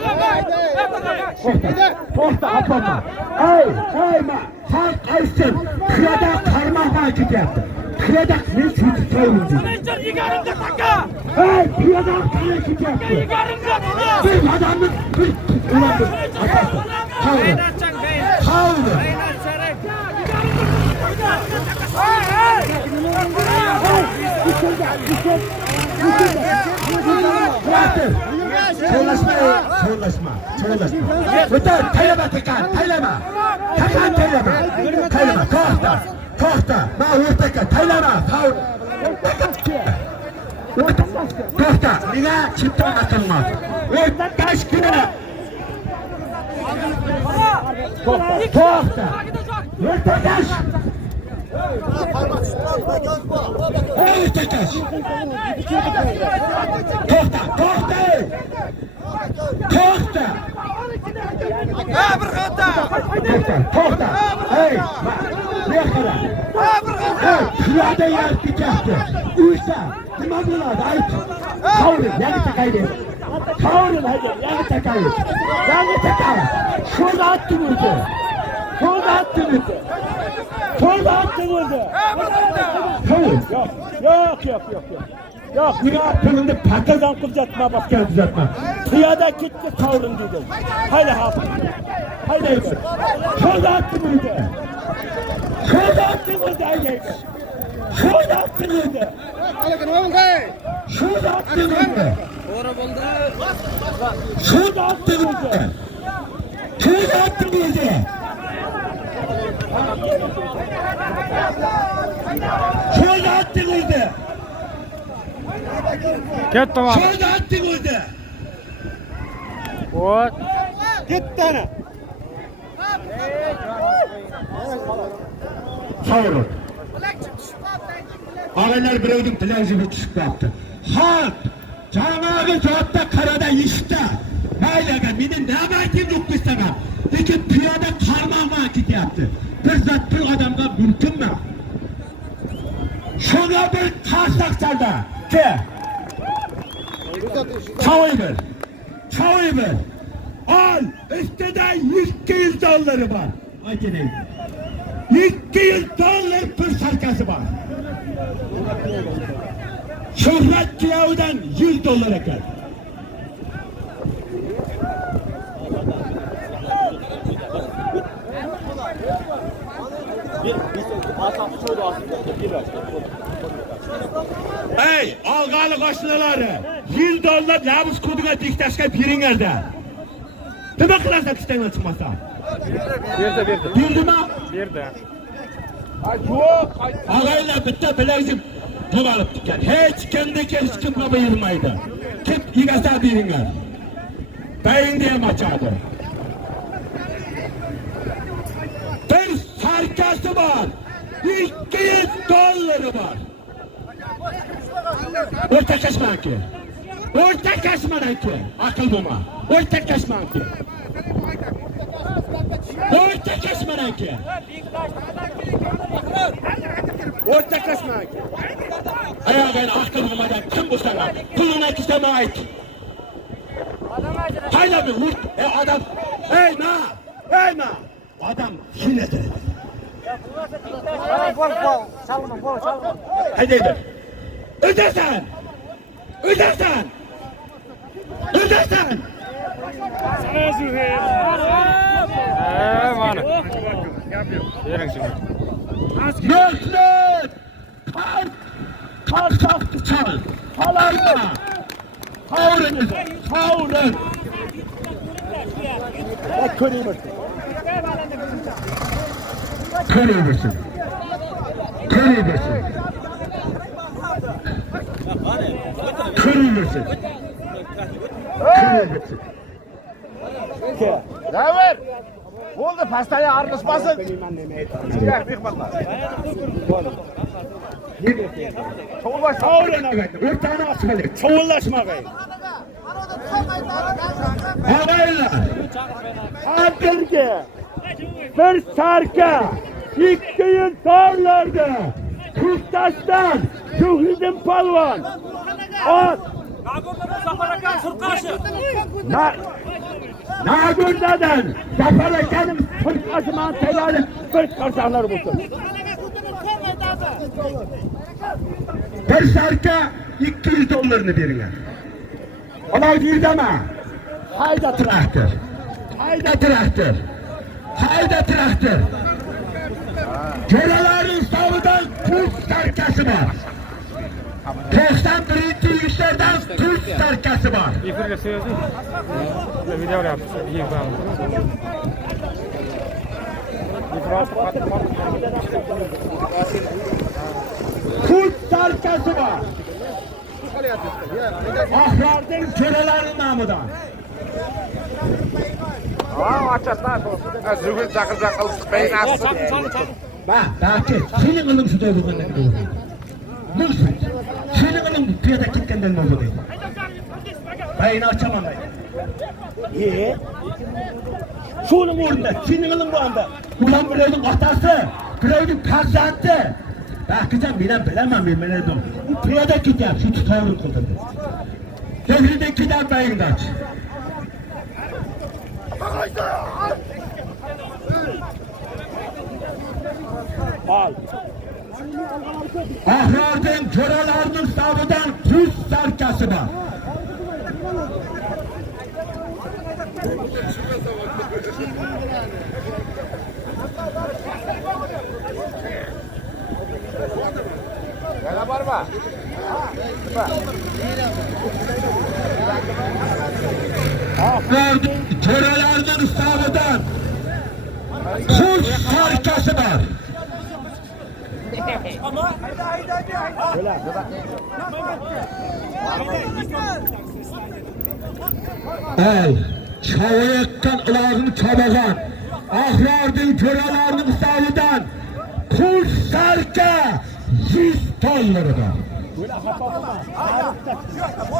Tokta atma. Ey! Ey ma! Halk açsın. Kırada karmak market yaptı. Kırada ne sütü söyledi. Hey! Kırada market yaptı. Bir adamın bir ulandı. Atarsın. Kavru. Kavru. Bıraktır. Çoğulaşma. Çoğulaşma. Çoğulaşma. Öter. Taylama tekan. Taylama. Tekan taylama. Taylama. Kohta. Kohta. Ma vurtaka. Taylama. Kavru. Kohta. Nine çıptan atılmaz. Orta taş güne. Kohta. Orta taş. Hey taş. Kohta. Kohta. Kohta. Kohta. Hey. Ne kadar? Hey. Kırada yer tikahtı. Uysa. Nima bo'ladi ayt. Kavrin. Yani takaydı. Kavrin hadi. Yani takaydı. Yani takaydı. Şurada attım uydu. Şurada attım uydu. Şurada attım uydu. Kavrin. Yok. Günah pulunu patazan kılacatma başka düzeltme. Kıyada gitti kavrin dedi. Haydi hafif. Haydi haydi. Şurada attım uydu. Şurada attım uydu. Haydi. Şurada attım uydu. Şurada attım uydu. Şurada attım uydu. Şurada attım uydu. Şurada attım uydu. Get tamam. Şurada attım uydu. What? Gitti ana. Kavurun. Ağalar birovdun televizyon çıkıp yaptı. Halk! Canağı zatta karada işte. Maylaga benim ne vaktim yok bu sana. Peki piyada karma vakit yaptı. Bir zat bir adamda mümkün mü? Şuna bir taslak salda. Ki? Çavayı ver. Al! Üstede $200 var. Acele. $200 bir sarkası var. Şöhret kıyavdan $100 ekan. Ey, alğalı qoşnaları, $100 labız kuduga diktaşga beringlar-da. Nima qilasan ishdan chiqmasa? Berdi. Berdimi? Berdi. Ağaylar bitta bilagim pul olib ketgan. Hech kimga buyurmaydi. Kim egasa beringlar. Bayingni ham ochadi. Bir sarkasi bor. $200 bor. O'rtakashmanki. O'rtakashmanki. Aql bo'lma. O'rtakashmanki. O'rtakashmanki. O'rtakashmanki. Ayog'ini aql bo'lmadan kim bo'lsa ham pulini aytishdan ayt. Hayda bir urt. Adam. Ey ma. Adam hiledir. Haydaydir. Ödersen. Mana. Bering shuni. Möhlet. Kalsaktı çal. Halayma. Kavurunuz. Bak köreymişsin. Davir. Oldu pastaya aralashmasin. Çoğullaşmayın. Ağaylar. Adırge. Bir sarka. $200. Kurtaş'tan Şuhidin Palvan. At. Nagurdadan Zafer Ekan'ın Türk-Azman telali bir karşılar bulsun. Bir sarka $200'ını verin. Ama bir deme. Hayda traktör. Köleların savundan Türk sarkası var. 91. yıllardan Türk sarkası var. Efirga so'yasiz. Video yapsiz. Türk sarkası var. Ahrar'ın kölelerin namıdan. Zugul chaqirib siqpayin asli. Belki senin kılın şu dövdüğünden doğru. Nasıl? Senin kılın piyada gittiğinden doğru değil. Ben açamam ben. Şunun orada, senin kılın bu anda. Ulan bireyinin atası, bireyinin perzenti. Belki sen bilemem bilmeledim. Bu piyada gider, şu tutarını kıldır. Devrinde gider beyin kaç. Al. Ahrar'ın körelerinin savundan Türk sarkası var. Var mı? Ahrar'ın körelerinin savundan Türk sarkası var. Ey, çavayaktan ılağını çabalan, Ahrar'ın körelerinin savundan Türk sarka $100 da.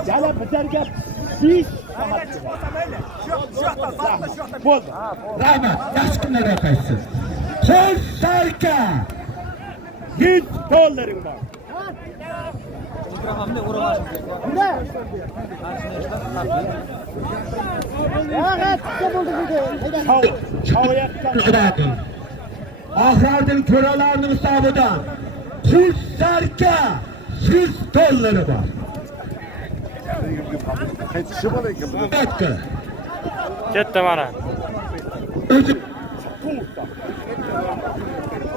Gel bizlerge biz Boldu. Rahmet, yaş günlere kaçsın. Türk sarka $100 var. Çavayaktan Ahrar'ın körelerinin savundan Kuşlarca 100 doları var. Hakkı. Ketdi mana. Özü.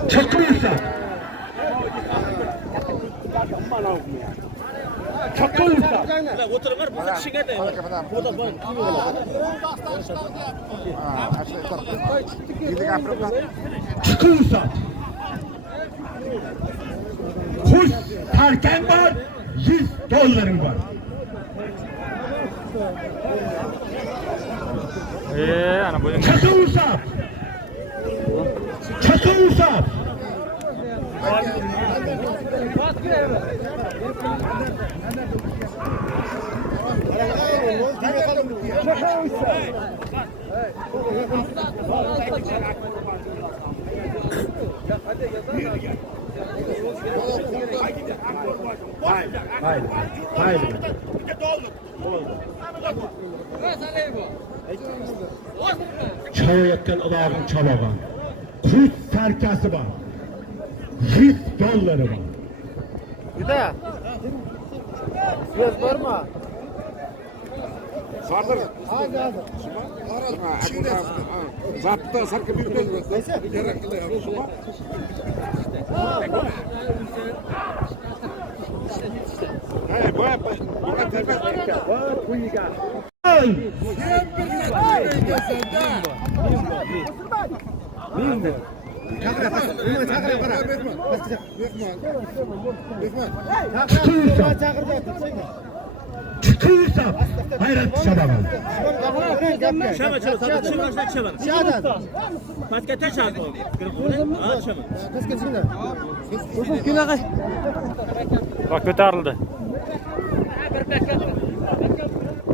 Çakılırsa. Çakılırsa. Çıkılırsa. Kuş tarken var, 100 doların var. Ana bu. Çakılırsa. Çakılırsa. Haydi. Çalayaktan Allah'ın çalagan. Kuş serkası var. 100 doları var. Bir de. Göz var mı? Sardır. Hadi. Şimdi zatta sarkı bir göz. Neyse. Gerekli ya. Hey, boya. Boya tepe. Ay! Çıkıyorsa hayrat çabalar. Bak ko'tarildi.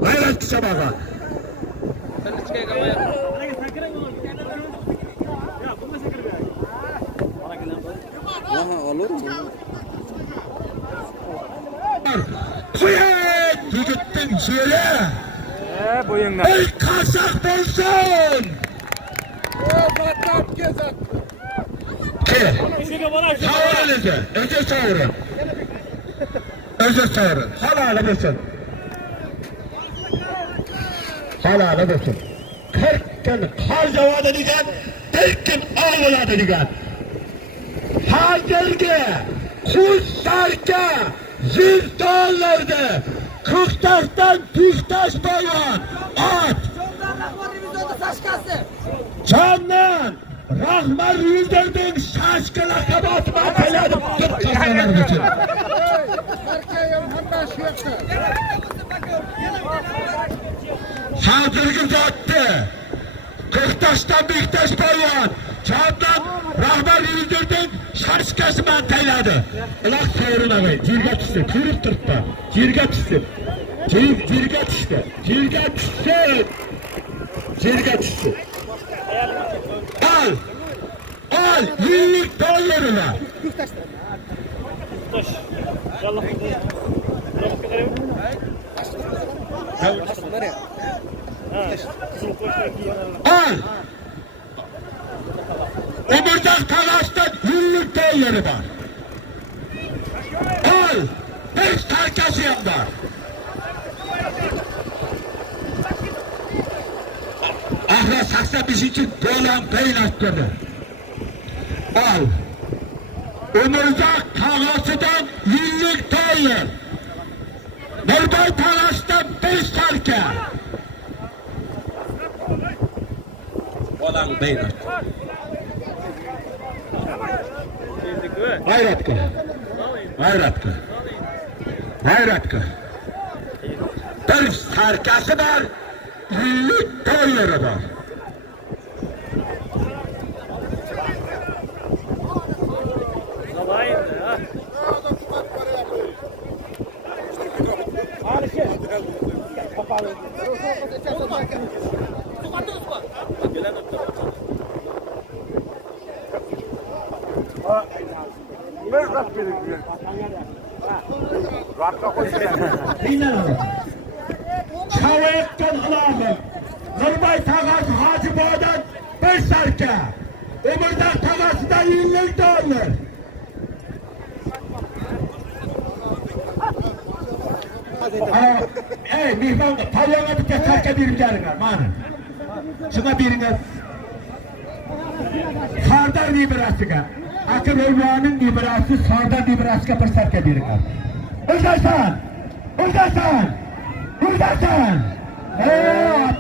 Hayrat çabalar. Kuyet yigittin şöyle. Bo'yingdan. Ey kaşak bolsun. Savurun özü savurun. Özü savurun. Halalı bulsun. Halalı bulsun. 40 gün harcava dedigen, 40 gün avla dedigen. Hazırge, kuşlarca 100 dolardı. Kırktaş'tan Piştaş bayvan. At. Candan. Rahman Rüzgar'dan şaşkın akabatıma teladım. Tut kazanar bütün. Hazırgı zattı. Kırktaş'tan Piştaş bayvan. Candan Rahman Rüzgar'dan şaşkası ben teladı. Ulak savurun ağabey. Cirga düştü. Kürüp tırtma. Cirga düştü. Cirga düştü. Cirga düştü. Cirga düştü. Al. Al. 100 doları var. Al. Omurcak talaştan 100 doları var. Al. 5 tarkası yanlar. Ahra saksa biz için dolan beyin hakkını. Al. Omurcak talasıdan 100 dolar. Norbay talaştan 5 tarka. Dolan beyin hakkı. Hayratkı. Hayratkı. Hayratkı. Bir sarkası var, 100 doları var. Çavayaktan alamı. Nurbay Tagas Hacı Bağ'dan 5 sarka. Ömürden Tagas'da 100 dolar. Ey mehmon, pavyonga bitta tarka berib beringlar, mana. Shunga beringlar. Sardar nebrasiga, Akil O'lvoning nebrasi Sardar nebrasiga bir tarka beringlar. O'ldasan!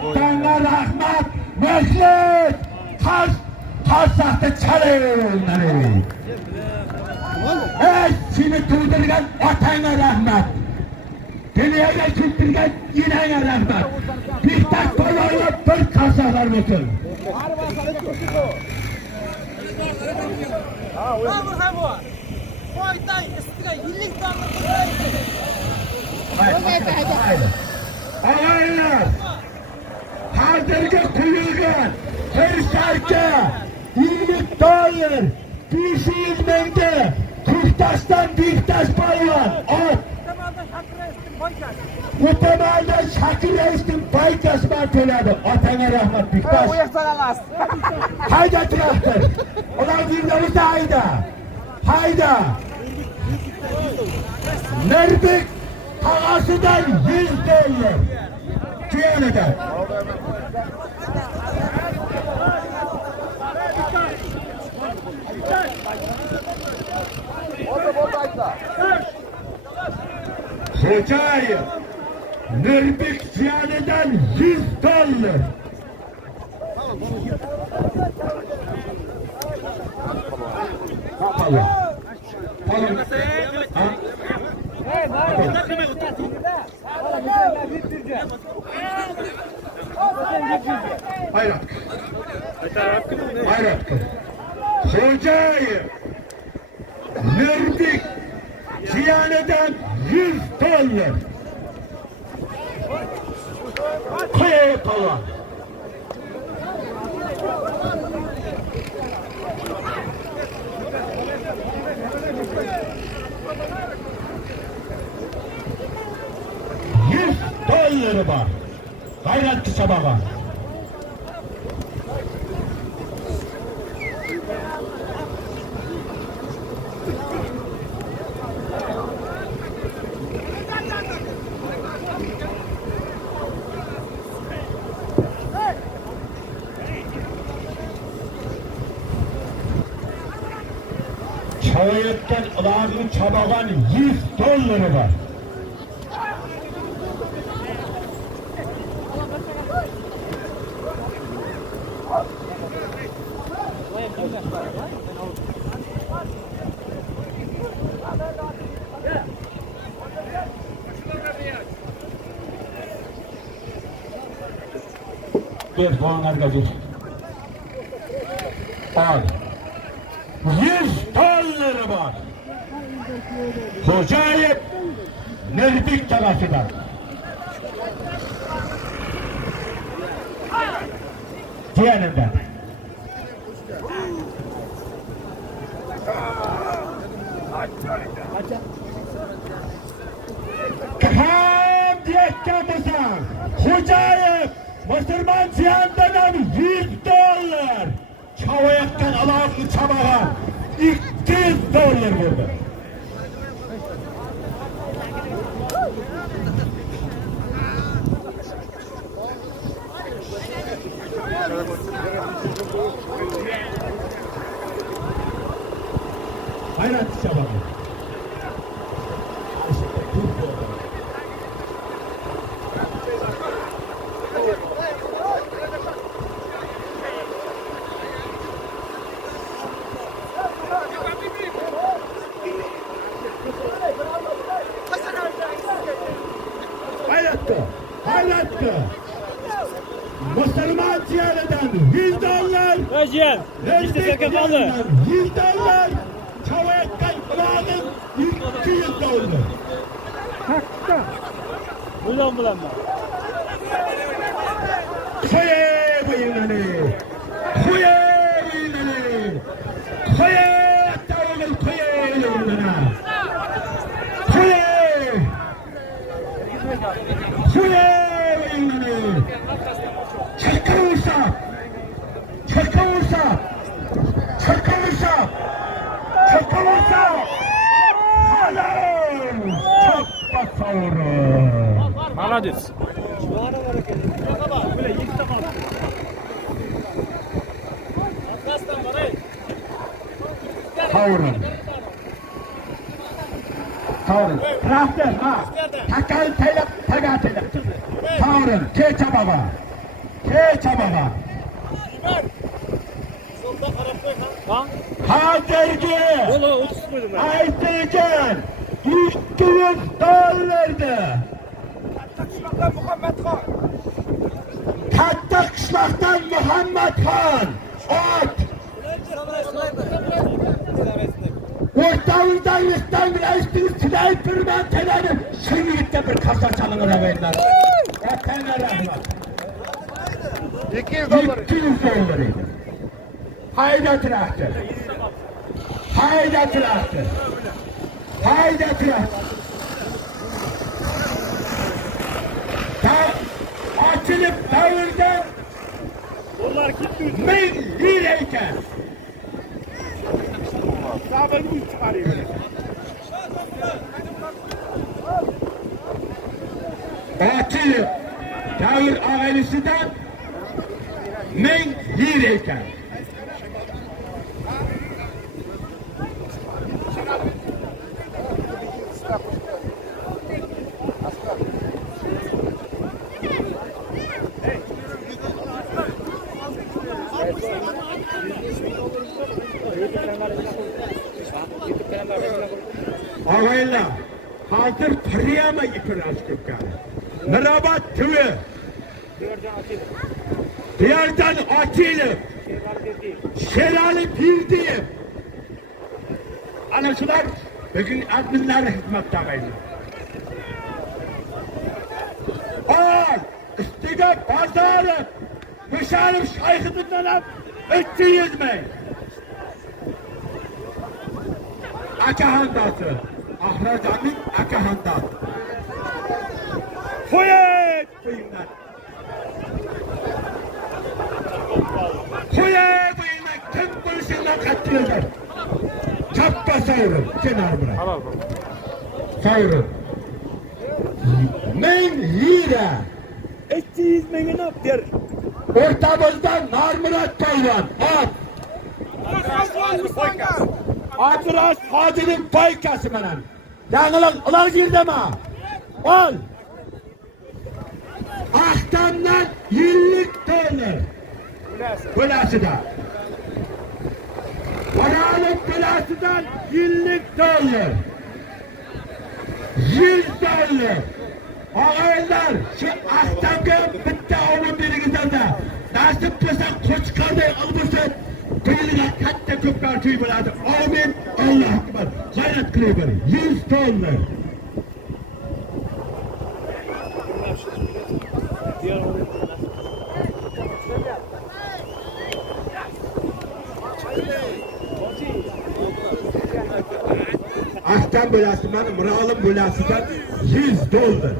Otanga rahmat, mashlik! Qarsaqda chalay. Seni tug'dirgan otanga rahmat. Dunyoga keltirgan enangga rahmat. Bektak polvonga bir qarsaqlar bo'lsin. Ağaylar, hazırga kuyulgan bir sarka 20 dolar 500 mingda Kurtaş'tan Bektaş polvon ot. O'tamalda Shakir Reisning baykasman to'ladi. Otanga rahmat Bektaş. Hayda traktor. Ular dinamizda hayda. Nerbek tog'asidan 100 dollar. Tuyanidan. Xo'jayev Nerbek jiyanidan 100 dollar. Hayrat. Xo'jayev Nerbek jiyanidan 100 dollar. Qo'y polvon. $100 var. Gayretli sabaha. Çavayetten ağzını çabagan $100 var. Bir puanlar gazı. Al. $100 var. Xo'jayev Nerbek tog'asidan. Jiyanimdan. Kam diyetken bo'lsam, Xo'jayev musulmon jiyandan ham $100. Çavayaktan Allah'ın çabağa $200 verdi. Hayrat çabağı. Hayrattı. Musulman ciğeriden $100. Öjiyen. İşte sakın alın. $100. Çavayaktan kulağının $200. Hakka. Bulan ben. Koye bıyınını. Koye tavuğun koye bıyınını. Koye bıyınını. Çakavursa. Halal. Çok basavuru. Radius. Kavurun. Kavurun. Traftör ha. Takayın teylep, taga teylep. Kavurun. Ke çabağa. Ke çabağa. Hazırcı. Aytıcın. 200 dolardı. Katta kışlaktan Muhammed Han. Ot. Ortağımızdan yıktan bir açtığınız sniper'dan teleri. Şimdi gitti bir kasa çalınır havayınlar. Vatana rahmet. 200 dolarıydı. Hayda traktör. Hayda traktör. Hayda traktör. Açılıp davulda min lirayken açılıp davul ailesinden min lirayken Ağayla, hazır priyama ipras kıkkar. Merabat tüvü. Diyardan açılıp, şelali bildiğim. Ana şular, bugün adminler hizmet ağayla. Al, istiga pazarı, müşarif şayhıdından 300 mi? Akahandası. Ahracanın akahandası. Koyet! Buyurlar. Koyet! Buyurlar. Kim konuşundan kaçırılır? Çapka savurun. Kenar bırak. Savurun. Men lira. 200 mingini der. Ortamızdan Narmurat Payvan. At. Atıraş Hadi'nin paykası benen. Yanılın, ular girdeme. Ol. Ahtamdan 50 dolar. Bölası da. Varalık bölasıdan 50 dolar. 100 dolar. Ağaylar, şu ahtamda bitti avun birinizden de. Nasip olsa koçkarda almışsın. Kıyılına katta köpler tüy buladı. Amin. Allah akbar. Gayret kılıyor. 100 dolar. Ahkam bölasından, Mıralım bölasından 100 dolar.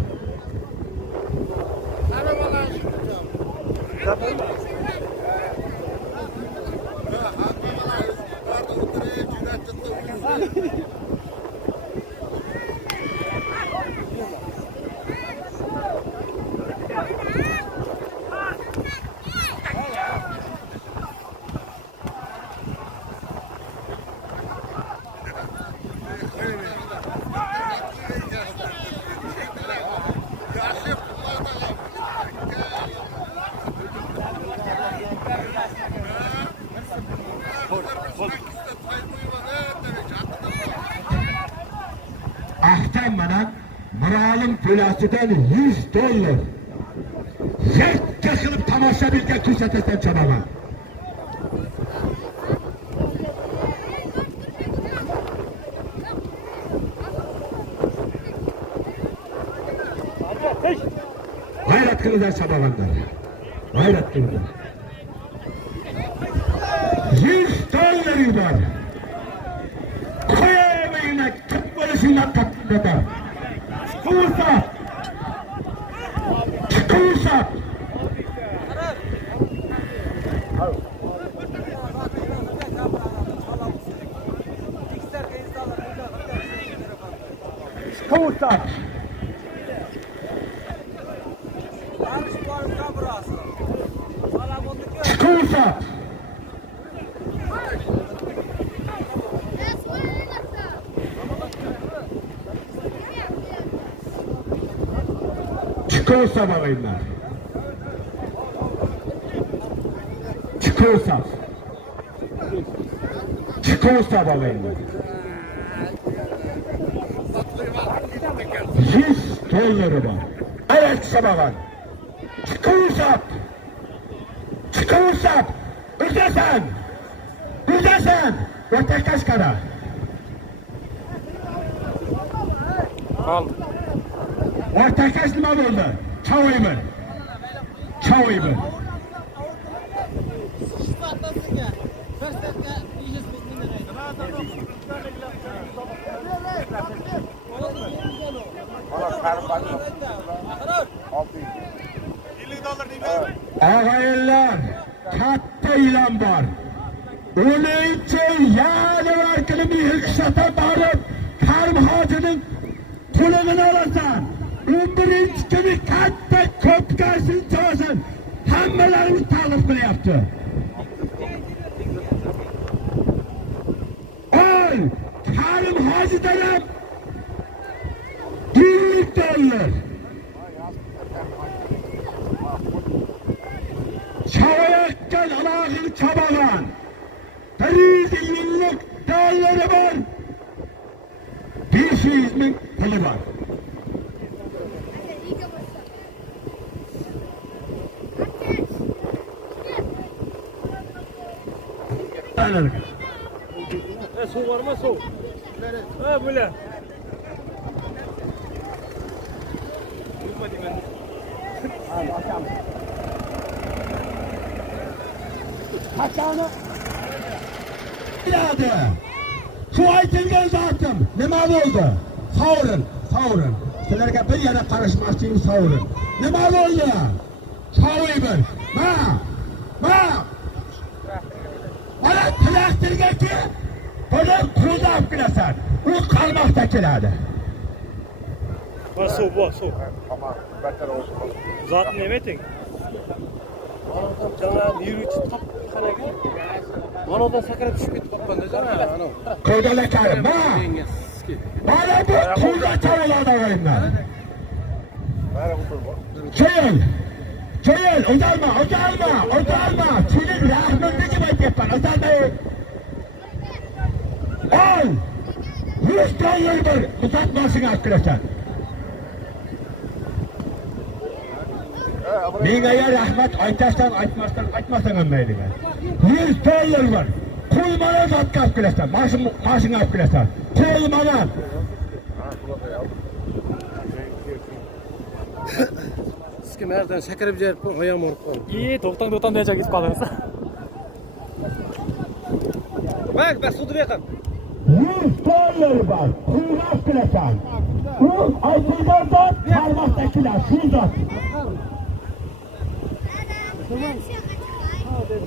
Ahkam bana Mıralım bölasından 100 dolar. Zevk kısılıp tamaşa bilge kürsatesen çabama. Gayret kılıdan çabalanlar. Gayret kılıdan. 100 dolar var. Koyamayın, tutmalısınlar tatlıda. Çıkılırsa. Çıkılırsa. Çıkılırsa. sap. Çukur sap ağaylar. Çukur sap. Çukur sap ağaylar. 100 doları var. Evet sabahlar. Çukur sap. Çukur sap. Üzesen. Üzesen. Vatandaş kara. Al. Vatandaş nima bo'ldi? Chavoyman. Chavoyman. Ağaylar, katta ilan var. Onun için yani varkını bir hüksata bağırıp Karım Hacı'nın kulağını alasan. 11. günü katta kopkarsın çoğasan. Hammalarımız talip bile yaptı. Ol, Karım Hacı'dan günlük dolar. Çavayakkan Allah'ın çabalan. 100 yıllık doları var. 500 bin pulu var. Su var mı su? Ha böyle. Hakanı iladı. Şu aytılgan zatim. Nima bo'ldi? Savurun. Sizlarga bir yana qarashmoqchimiz savurun. Nima bo'ldi? Chavoyman. Mana traktorgaki buni qo'lda olib kelasan. U qalmoqda keladi. Va suv. Zot nima eting? Jana yürüyücü top kanaga. Mana da sakrab tushib ketib qolganda jana. Qo'ydalakarim. Mana bu qo'lda chavaladi o'yinlar. Keyin, o'zalma. Senin rahmindagi aytyapman, o'zalma. Ol. 100 dollar bir uzatmasini olib kelasan. Menga ya rahmat aytasdan aytmasdan ham mayli. 100 dollar var. Qo'ymana zotga olib kelasan. Mashina olib kelasan. Qo'ymana. Kim nereden sakrab jerib oyam urib qoldi. To'xtang deya ketib qoldingiz. Bak suvni berdim. 100 dollar var. Qo'yma olib kelasan. U aytilgan zot qarmoqdagilar, shu zot.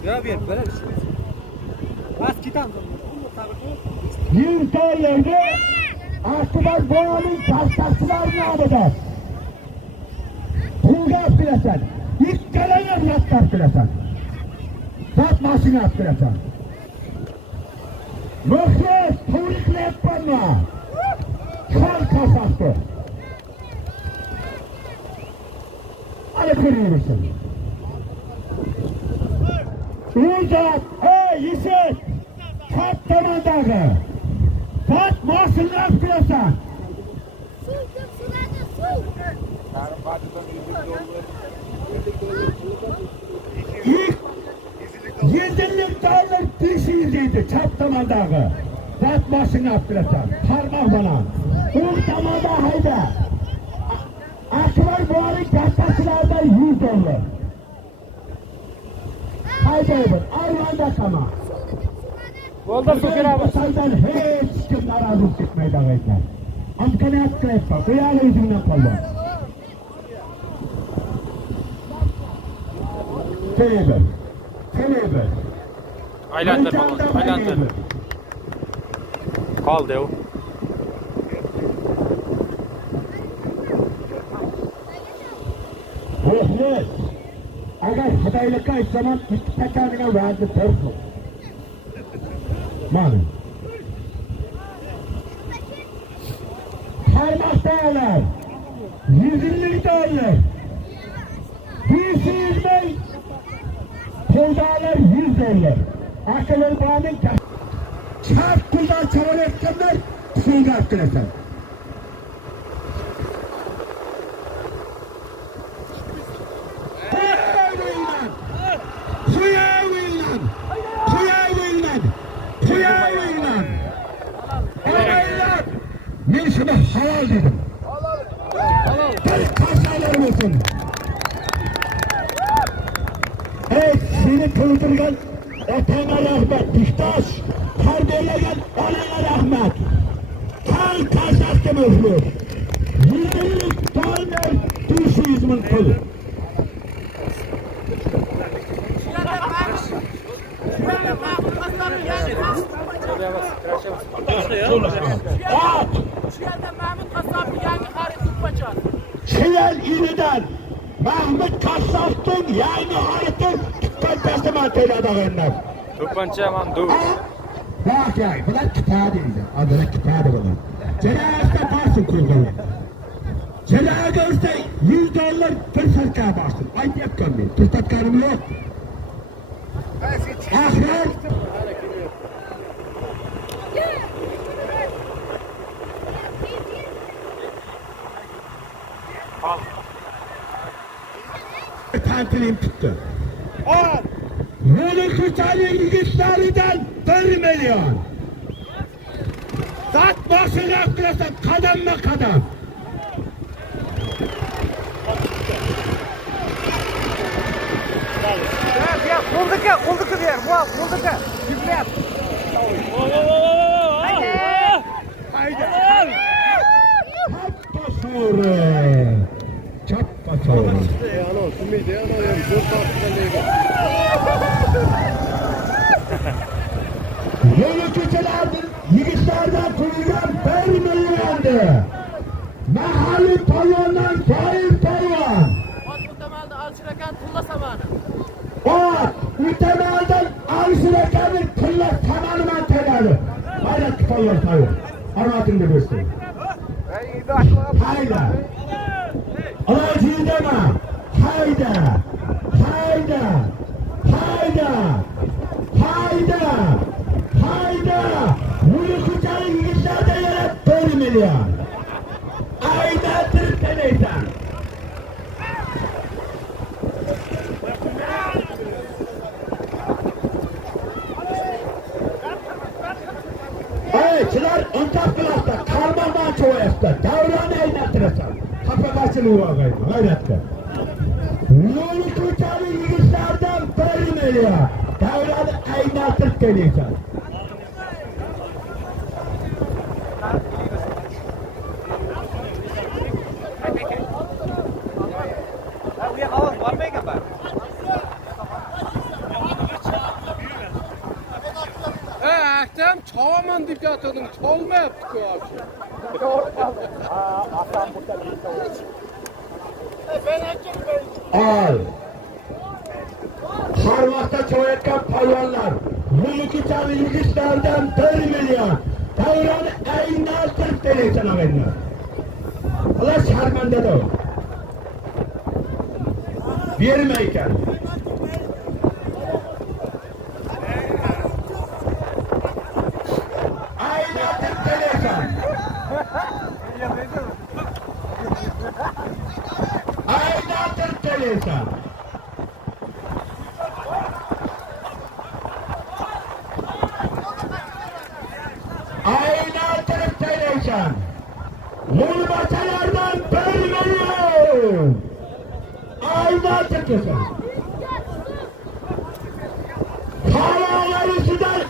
Ya ver, böyle bir şey. Bas kitan. 100 dollarga Akbar boyaning tarqatchilarini oladi. Pulga olib kelasan. Ikkalangni zotga olib kelasan. Zot mashina olib kelasan. Muxlis, to'g'rilayapmanmi? Qon qasabdi. Ana ko'raversin. Uzat, Yusuf, kattamandagi. Zot mashina olib kelasan. $7 dollar 500 deydi, chap tomondagi. Zot mashina olib kelasan. Qarmoq bilan. O'ng tomonda hayda. Akbar boring kattasilarda 100 dollar. Haydaydir, armanda qama. Bo'ldi, so'kiramiz. Sendan hech kim norozilik ketmaydi ag'aylar. Imkoniyat qilyapman, bu yerga o'zingdan qolma. Keyin. Aylantir. Qoldi u. Muxlis, Agar hadaylıkka aytsaman ikki takaniga vazni bir xil. Mana. Parmak dağlar, 150 dolar, 100 bin, pul dağlar 100 dolar. Akıllı bağının çarp puldan çaval etkenler, pulga etkilesin. Ben şuna halal dedim. Bir kasalarım olsun. Evet, seni kıldırgan otana rahmet, diştaş, terbiyeleyen anana rahmet. Kan kasası mızmır. Yüzünlük tanrı düşüyüzmün kulu. Şiyel iliden Mahmut Kassap'tın yayını haritın tüppancası mantığıyla dağınlar. Tüppanca mandu. Bak ya, bunlar küpaya değildi. Adına küpaya da bunlar. Cenazede barsın kurduğunu. Cenazede 100 dolar bir sarkaya barsın. Ay diyek görmeyin. Tırtatkarım yok. Ahrar. Tantilim tuttu. Bunu tutan İngilizlerden 1 milyon. Zat başına akılasa kademme kadem. Qo'lduki ber, qo'lduki. Yuklayap. Çappa soru. Çappa soru. Ano, kimiydi? Ano, zo'r tortgan deydi. Yöneticilerden, yigitlerden kurulgan 1 milyondu. Mahalli palvondan Fail palvon. Muhtemelde alçırakan tulla samanı. Muhtemelden alçırakanın tulla samanı mantığı. Hayret palvon palvon. Anlatın da göstereyim. Hayda. Alacıyı deme. Hayda. Hayda. Hayda. Hayda. Hayda. Bunu kucağı İngilizler'de yere 1 milyon. Ayda Türk deneysen. Ayçılar ontap kılasta, kalmadan çoğu esta, davranı eynatırırsan. Kapakasını uğrayın, gayretle. Nuri Kurtar'ı İngilizlerden 1 milyon. Davranı eynatırk deneysen. Akşam çavaman dip yatıyordun, çalmayaptı ki abi. Al. Harvakta çoğetken palvanlar. Mülki çağı İngilizlerden 1 milyon. Davranı eynatırk deneysen ağınlar. Allah şarmanda da o. Vermeyken. Aynatık telefon. Aynatık telefon. Aynatık telefon. Mulbasalardan 1 milyon. Aynatık telefon. Havalar üstünden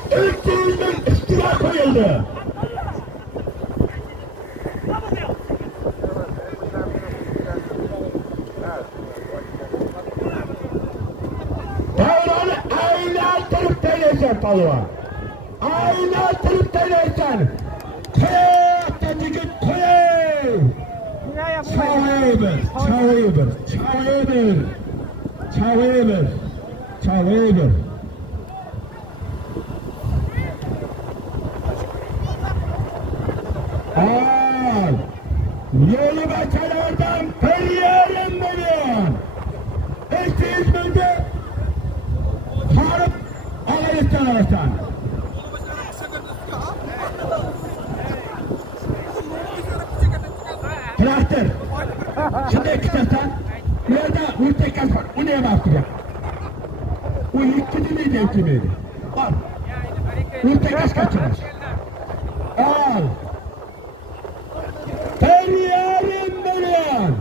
300 bin istila koyuldu. Davranı aynatırıp deneysen palva. Aynatırıp deneysen. Koyakta digit koyay. Çağıyıdır, çağıyıdır, çağıyıdır. Çavayıdır. Çavayıdır. Al. Yolu geçenlerden periyerim milyon. 200 milyon. Harip Ağalık'tan alırsan. Traktör. Şimdi kıtasan. Nerede urtek kaç var? O neye bakacak? O iki miydi, iki miydi? Al. Urtek kaç kaçırmış. Al. Periyerim milyon.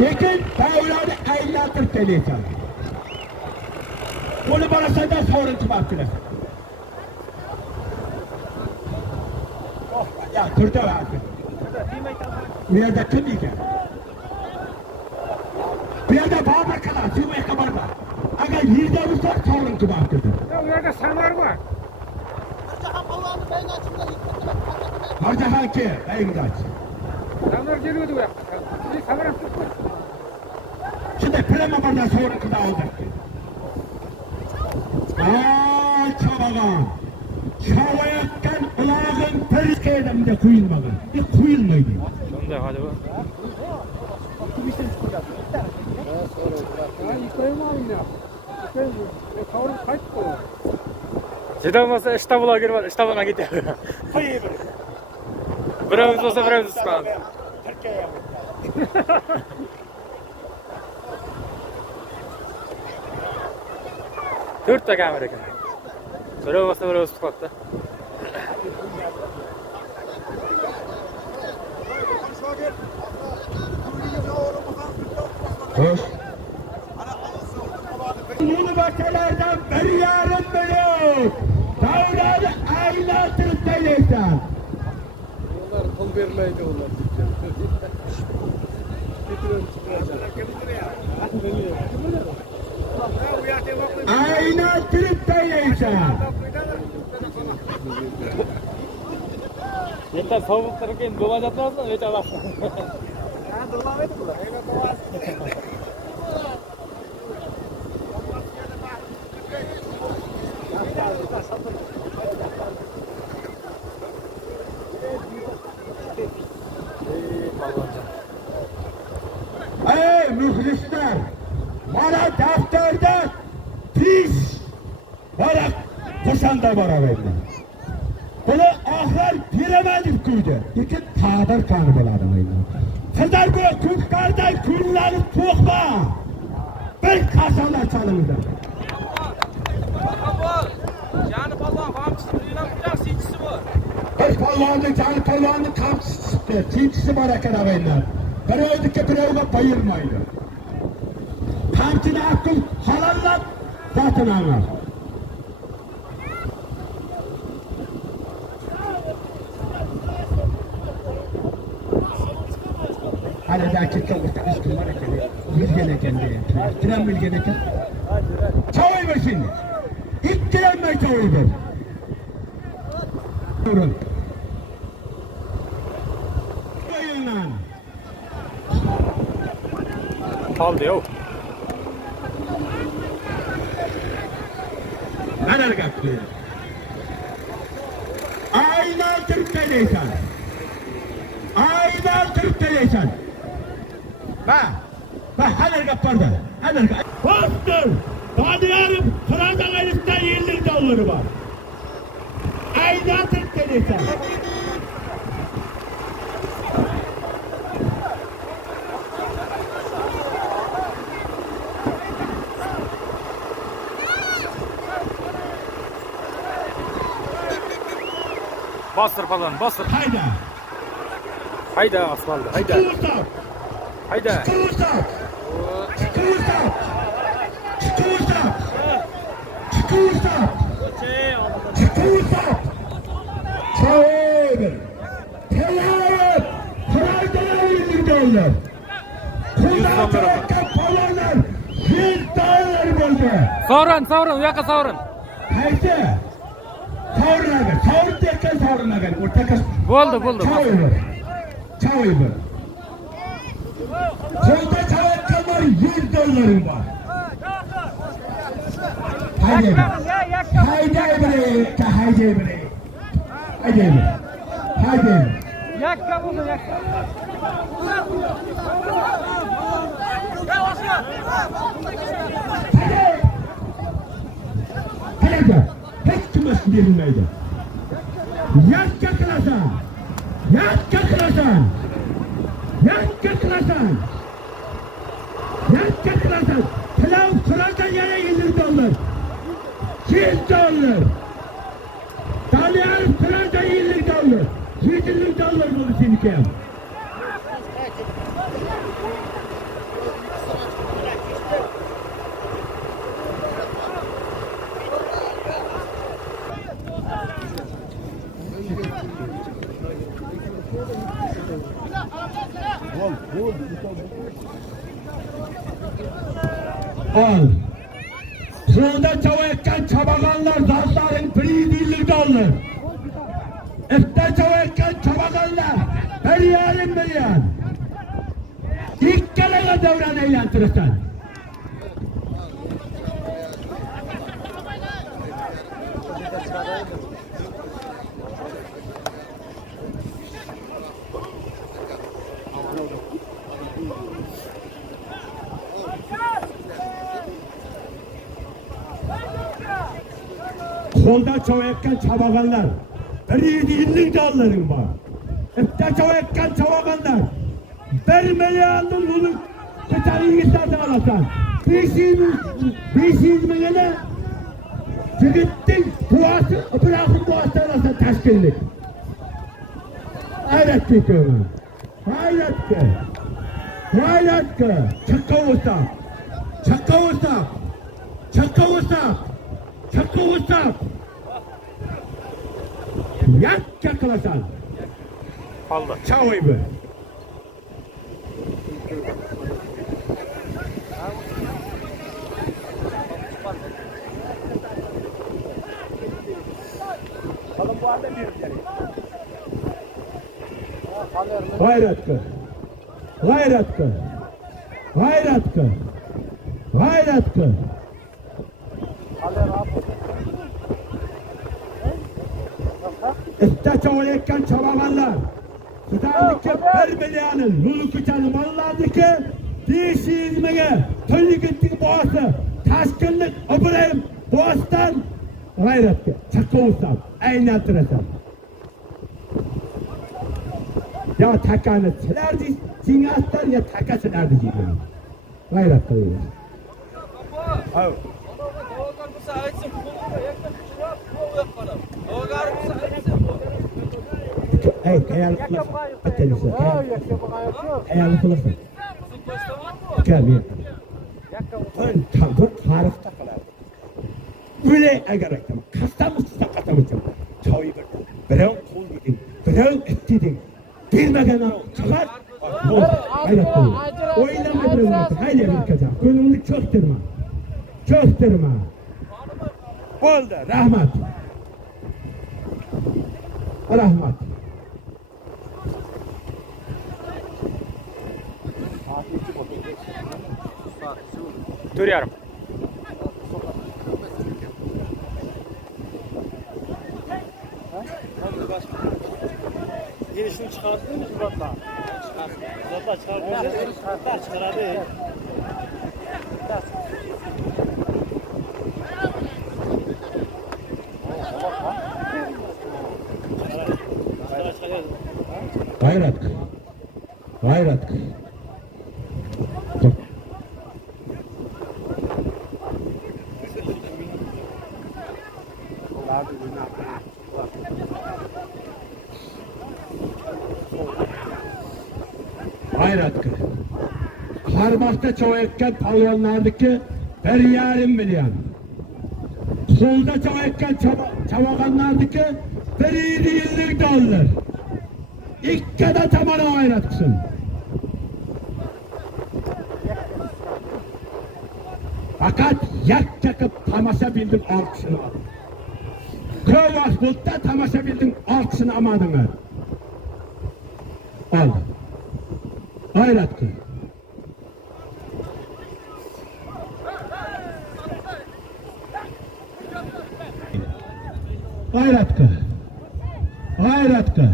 Lekin davlatı aylantirib kelaysan. Buni borasanda sovrin chiqibdilar. Ya turda vaqti. Bu yerda kim ekan? Bu yerda bobur kalar, shu yoqqa borma. Agar yerda bo'lsa sovrin chiqibdi. Bu yerda samar bor. Marjahan ki, ayingaç. Samar kelmedi bu yoqqa. Samar ham turibdi. Şimdi plama barda sovrin qilib oldik. Aa, çabagan. Çavayakkan ulağın perikeydimde kuyulmagan. Kuyulmaydı. Shunday hadi bu. Juda bo'lmasa ishta bloger bor, ishta bilan ketadi. Birimiz bo'lsa birimiz chiqamiz. To'rtta kamera ekan. Biri bo'lsa birimiz chiqadi. Hoş. Bunu bakalardan bir yarın milyon. Davranı aylatırıp deyleşen. Onlar pul vermeydi onlar. Aylatırıp deyleşen. Yeter sovuq turgan bo'lajatmasmi? Necha vaqt? Ey mühlisler! Bana defterde pis bana kuşanda bana verdi. Bunu ahlar bilemedip kuydu. Yıkın tağdır kanı buladı mıydı? Sizler bu kuşlardan kulları tukma! Bir kasalar çalındı. Canı palvan kamçısı bilan bilan sinchisi bor. Bir palvanın canı palvanın kamçısı çıktı. Çiğçisi var akın ağaylar. Bir öydükçe bir öyle bayılmaydı. Kamçını akıl halallap zaten anlar. Hala daha çıksa usta üstün var akıllı. Bilgene kendi. Tren bilgene kendi. Çavay ver şimdi. İlk tren ver çavay ver. Durun. Bayılan. Kaldı yok. Nereye kalktı? Aynen Türk'teysen. Aynen Türk'teysen. Bak. Bak hemen kaparda. Hemen kap. Bastır. Badiyarım. Fransa kayısta 50 doları var. Aynen Türk'teysen. Bastır palvan, bastır. Hayda. Hayda asfalda, hayda. Kıvırsak. Hayda. Kıvırsak. Kıvırsak. Kıvırsak. Kıvırsak. Kıvırsak. Çağır. Telayet. Fraydalar indirdiler. Kullanacak kapalanlar. 100 dolar buldu. Savurun, u yoqqa savurun. Haydi. Savurun. Savurun derken savurun. Ortakas. Bo'ldi. Çağır. Çağır. Kolda çağır. $100 var. Haydi. Haydi bre. Haydi bre. Haydi bre. Haydi. Yakka oldu yakka. Haydi. Hiç kimse bilmeydi. Yakka kılasan. Yakka kılasan. Yakka kılasan. Yakka kılasan. Pilav kılasan yere $100. $100. Dalyan kılasan $100. $100 bunu sinike. Al. Şurada çavayken çabakanlar zatların $100. İfte çavayken çabakanlar $1 İlk kelene devran eğlentirirsen. Kolda çavayken çabakanlar $150 var. İfte çavayken çabakanlar $1 milyonun bunu kıtarıyı gitlerden alasan. 500 milyona Cigittin duası, bırakın duası alasan teşkillik. Hayret ki köyüne. Hayret ki. Hayret ki. Çakka usta. Çakka usta. Çakka usta. Çakka usta. Yak çakılasan. Allah. Çavay be. Hayret ki. Hayret ki. Hayret ki. Hayret ki. İşte çoğalayken çabakanlar. Sizardaki $1 milyonun lulu küçeli mallardaki 520'ye türlü gittik boğası. Taşkınlık öbüreyim boğazdan gayret ki. Çakka olsam, aynatırasam. Ya takanı silerdi, zingastan ya taka silerdi zingastan. Gayret kılıyor. Evet. Hey, ayağını kılasın. Ötelisi. Ayağını kılasın. Gel bir. Ön tanrı tarıkta kalar. Öyle eğer ettim. Kastamızda katamızda. Çayı birden kol gidin. Birden et gidin. Bilmeden o çıkar. Hayret kılıyor. Oynama bir ömrü. Haydi bir kaza. Gönlünü çöktürme. Çöktürme. Oldu. Rahmet. Rahmet. Dur yarım. Girişini çıkardın mı Murat'la? Murat'la çıkardın. Çıkaradı. Gayret. Gayret. Gayret. Karmakta çoğayken palyonlardaki $1 milyon. Solda çoğayken çavakanlardaki $150. İlk de tamara gayret kısın. Fakat yak çakıp tamasha bildim alkışını al. Köy asbultta tamasha bildim alkışını amadın. Al. Gayret kıl. Gayratka. Gayratka.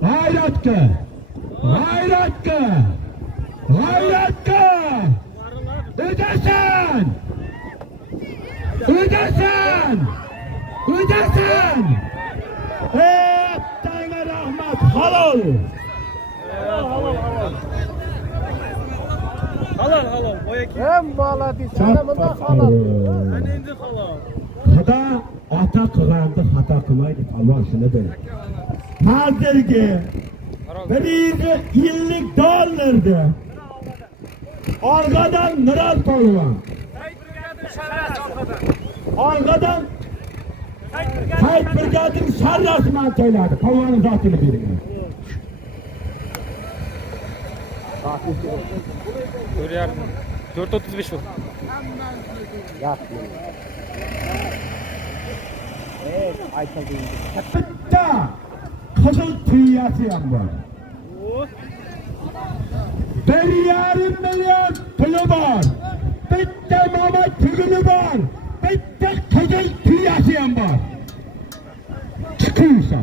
Gayratka. Gayratka. Gayratka. Ödersen. Ödersen. Ödersen. Tayga rahmat. Halal. Halal. Hem bala desene bunda halal. Xudo ota qilganda xato qilmaydi. Alloh shuni bil. Hozirgi $150 orqadan Miral polvon. Orqadan Sayt brigadin sarrasman to'yladi. Polvon zotini bergan. Ko'ryapman. 435 bu. Bitta qizil tuyasi ham bor. 1,5 million puli bor. Bitta mama tuguni bor. Bitta qizil tuyasi ham bor. Chiqsa.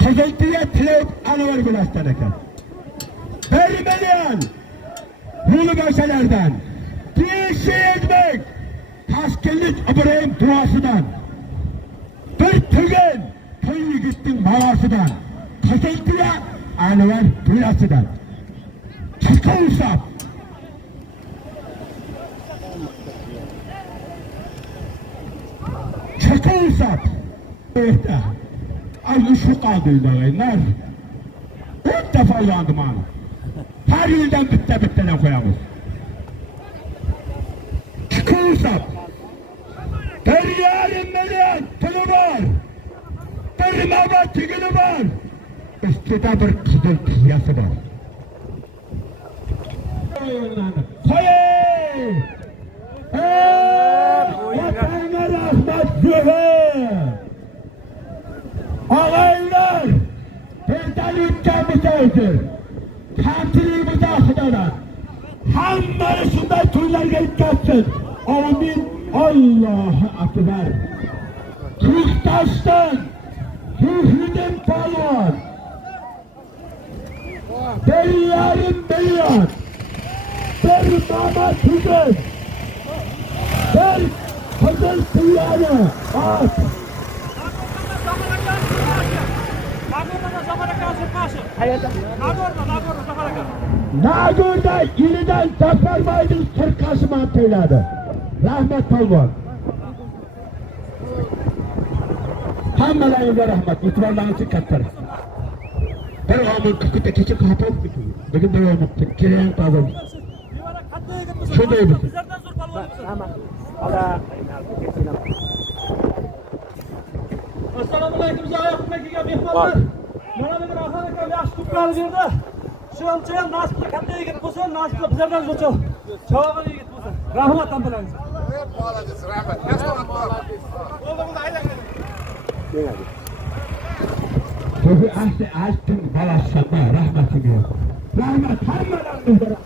Qizil tuya tilab Anvar Gulaston ekan. 1 million yo'li boshlardan 500 ming Toshkentlik Ibrohim duosidan bir tugun to'y yigitning malosidan qizil tuya Anvar Gulaston chiqsa Ay şu kaldıylar. İlk defa yandım ana. Her yıldan bitte koyamız. Çıkılsak. 1,5 milyon pulu var. Bir mama tügünü var. Üstüde bir kızıl piyası var. Koyun! Vatanına rahmet zühür! Ağaylar! Bizden ülkemizeydir. Temsilimize Xudodan. Hammaları şunday to'ylarga yetkazsin. Amin. Allohu akbar. Turktoshdan Ruhiddin polvon 1,5 million. Bir mama tugun. Bir qizil tuyani at. Nagurda ilidan Zafarbayning qirqasi man to'yladi. Rahmat polvon. Hammalaringizga rahmat. E'tiborlaringiz uchun katta rahmat. Bir omil kukutda kecha qatib bugun davom etdi. Keling tavba. Shunday bo'lsin. Bizlardan zo'r polvon bo'lsin. Assalomu alaykum. Zoyatxon akaga mehmonlar. Mana bugun Ahmad aka yaxshi to'plarni berdi. Shuncha ham nasibli katta yigit bo'lsin, nasibli bizlardan zo'rcha. Chavog'li yigit bo'lsin. Rahmat ham bilamiz. Rahmat. Bu asli balashsanda rahmatingiz. Rahmat hammalarga.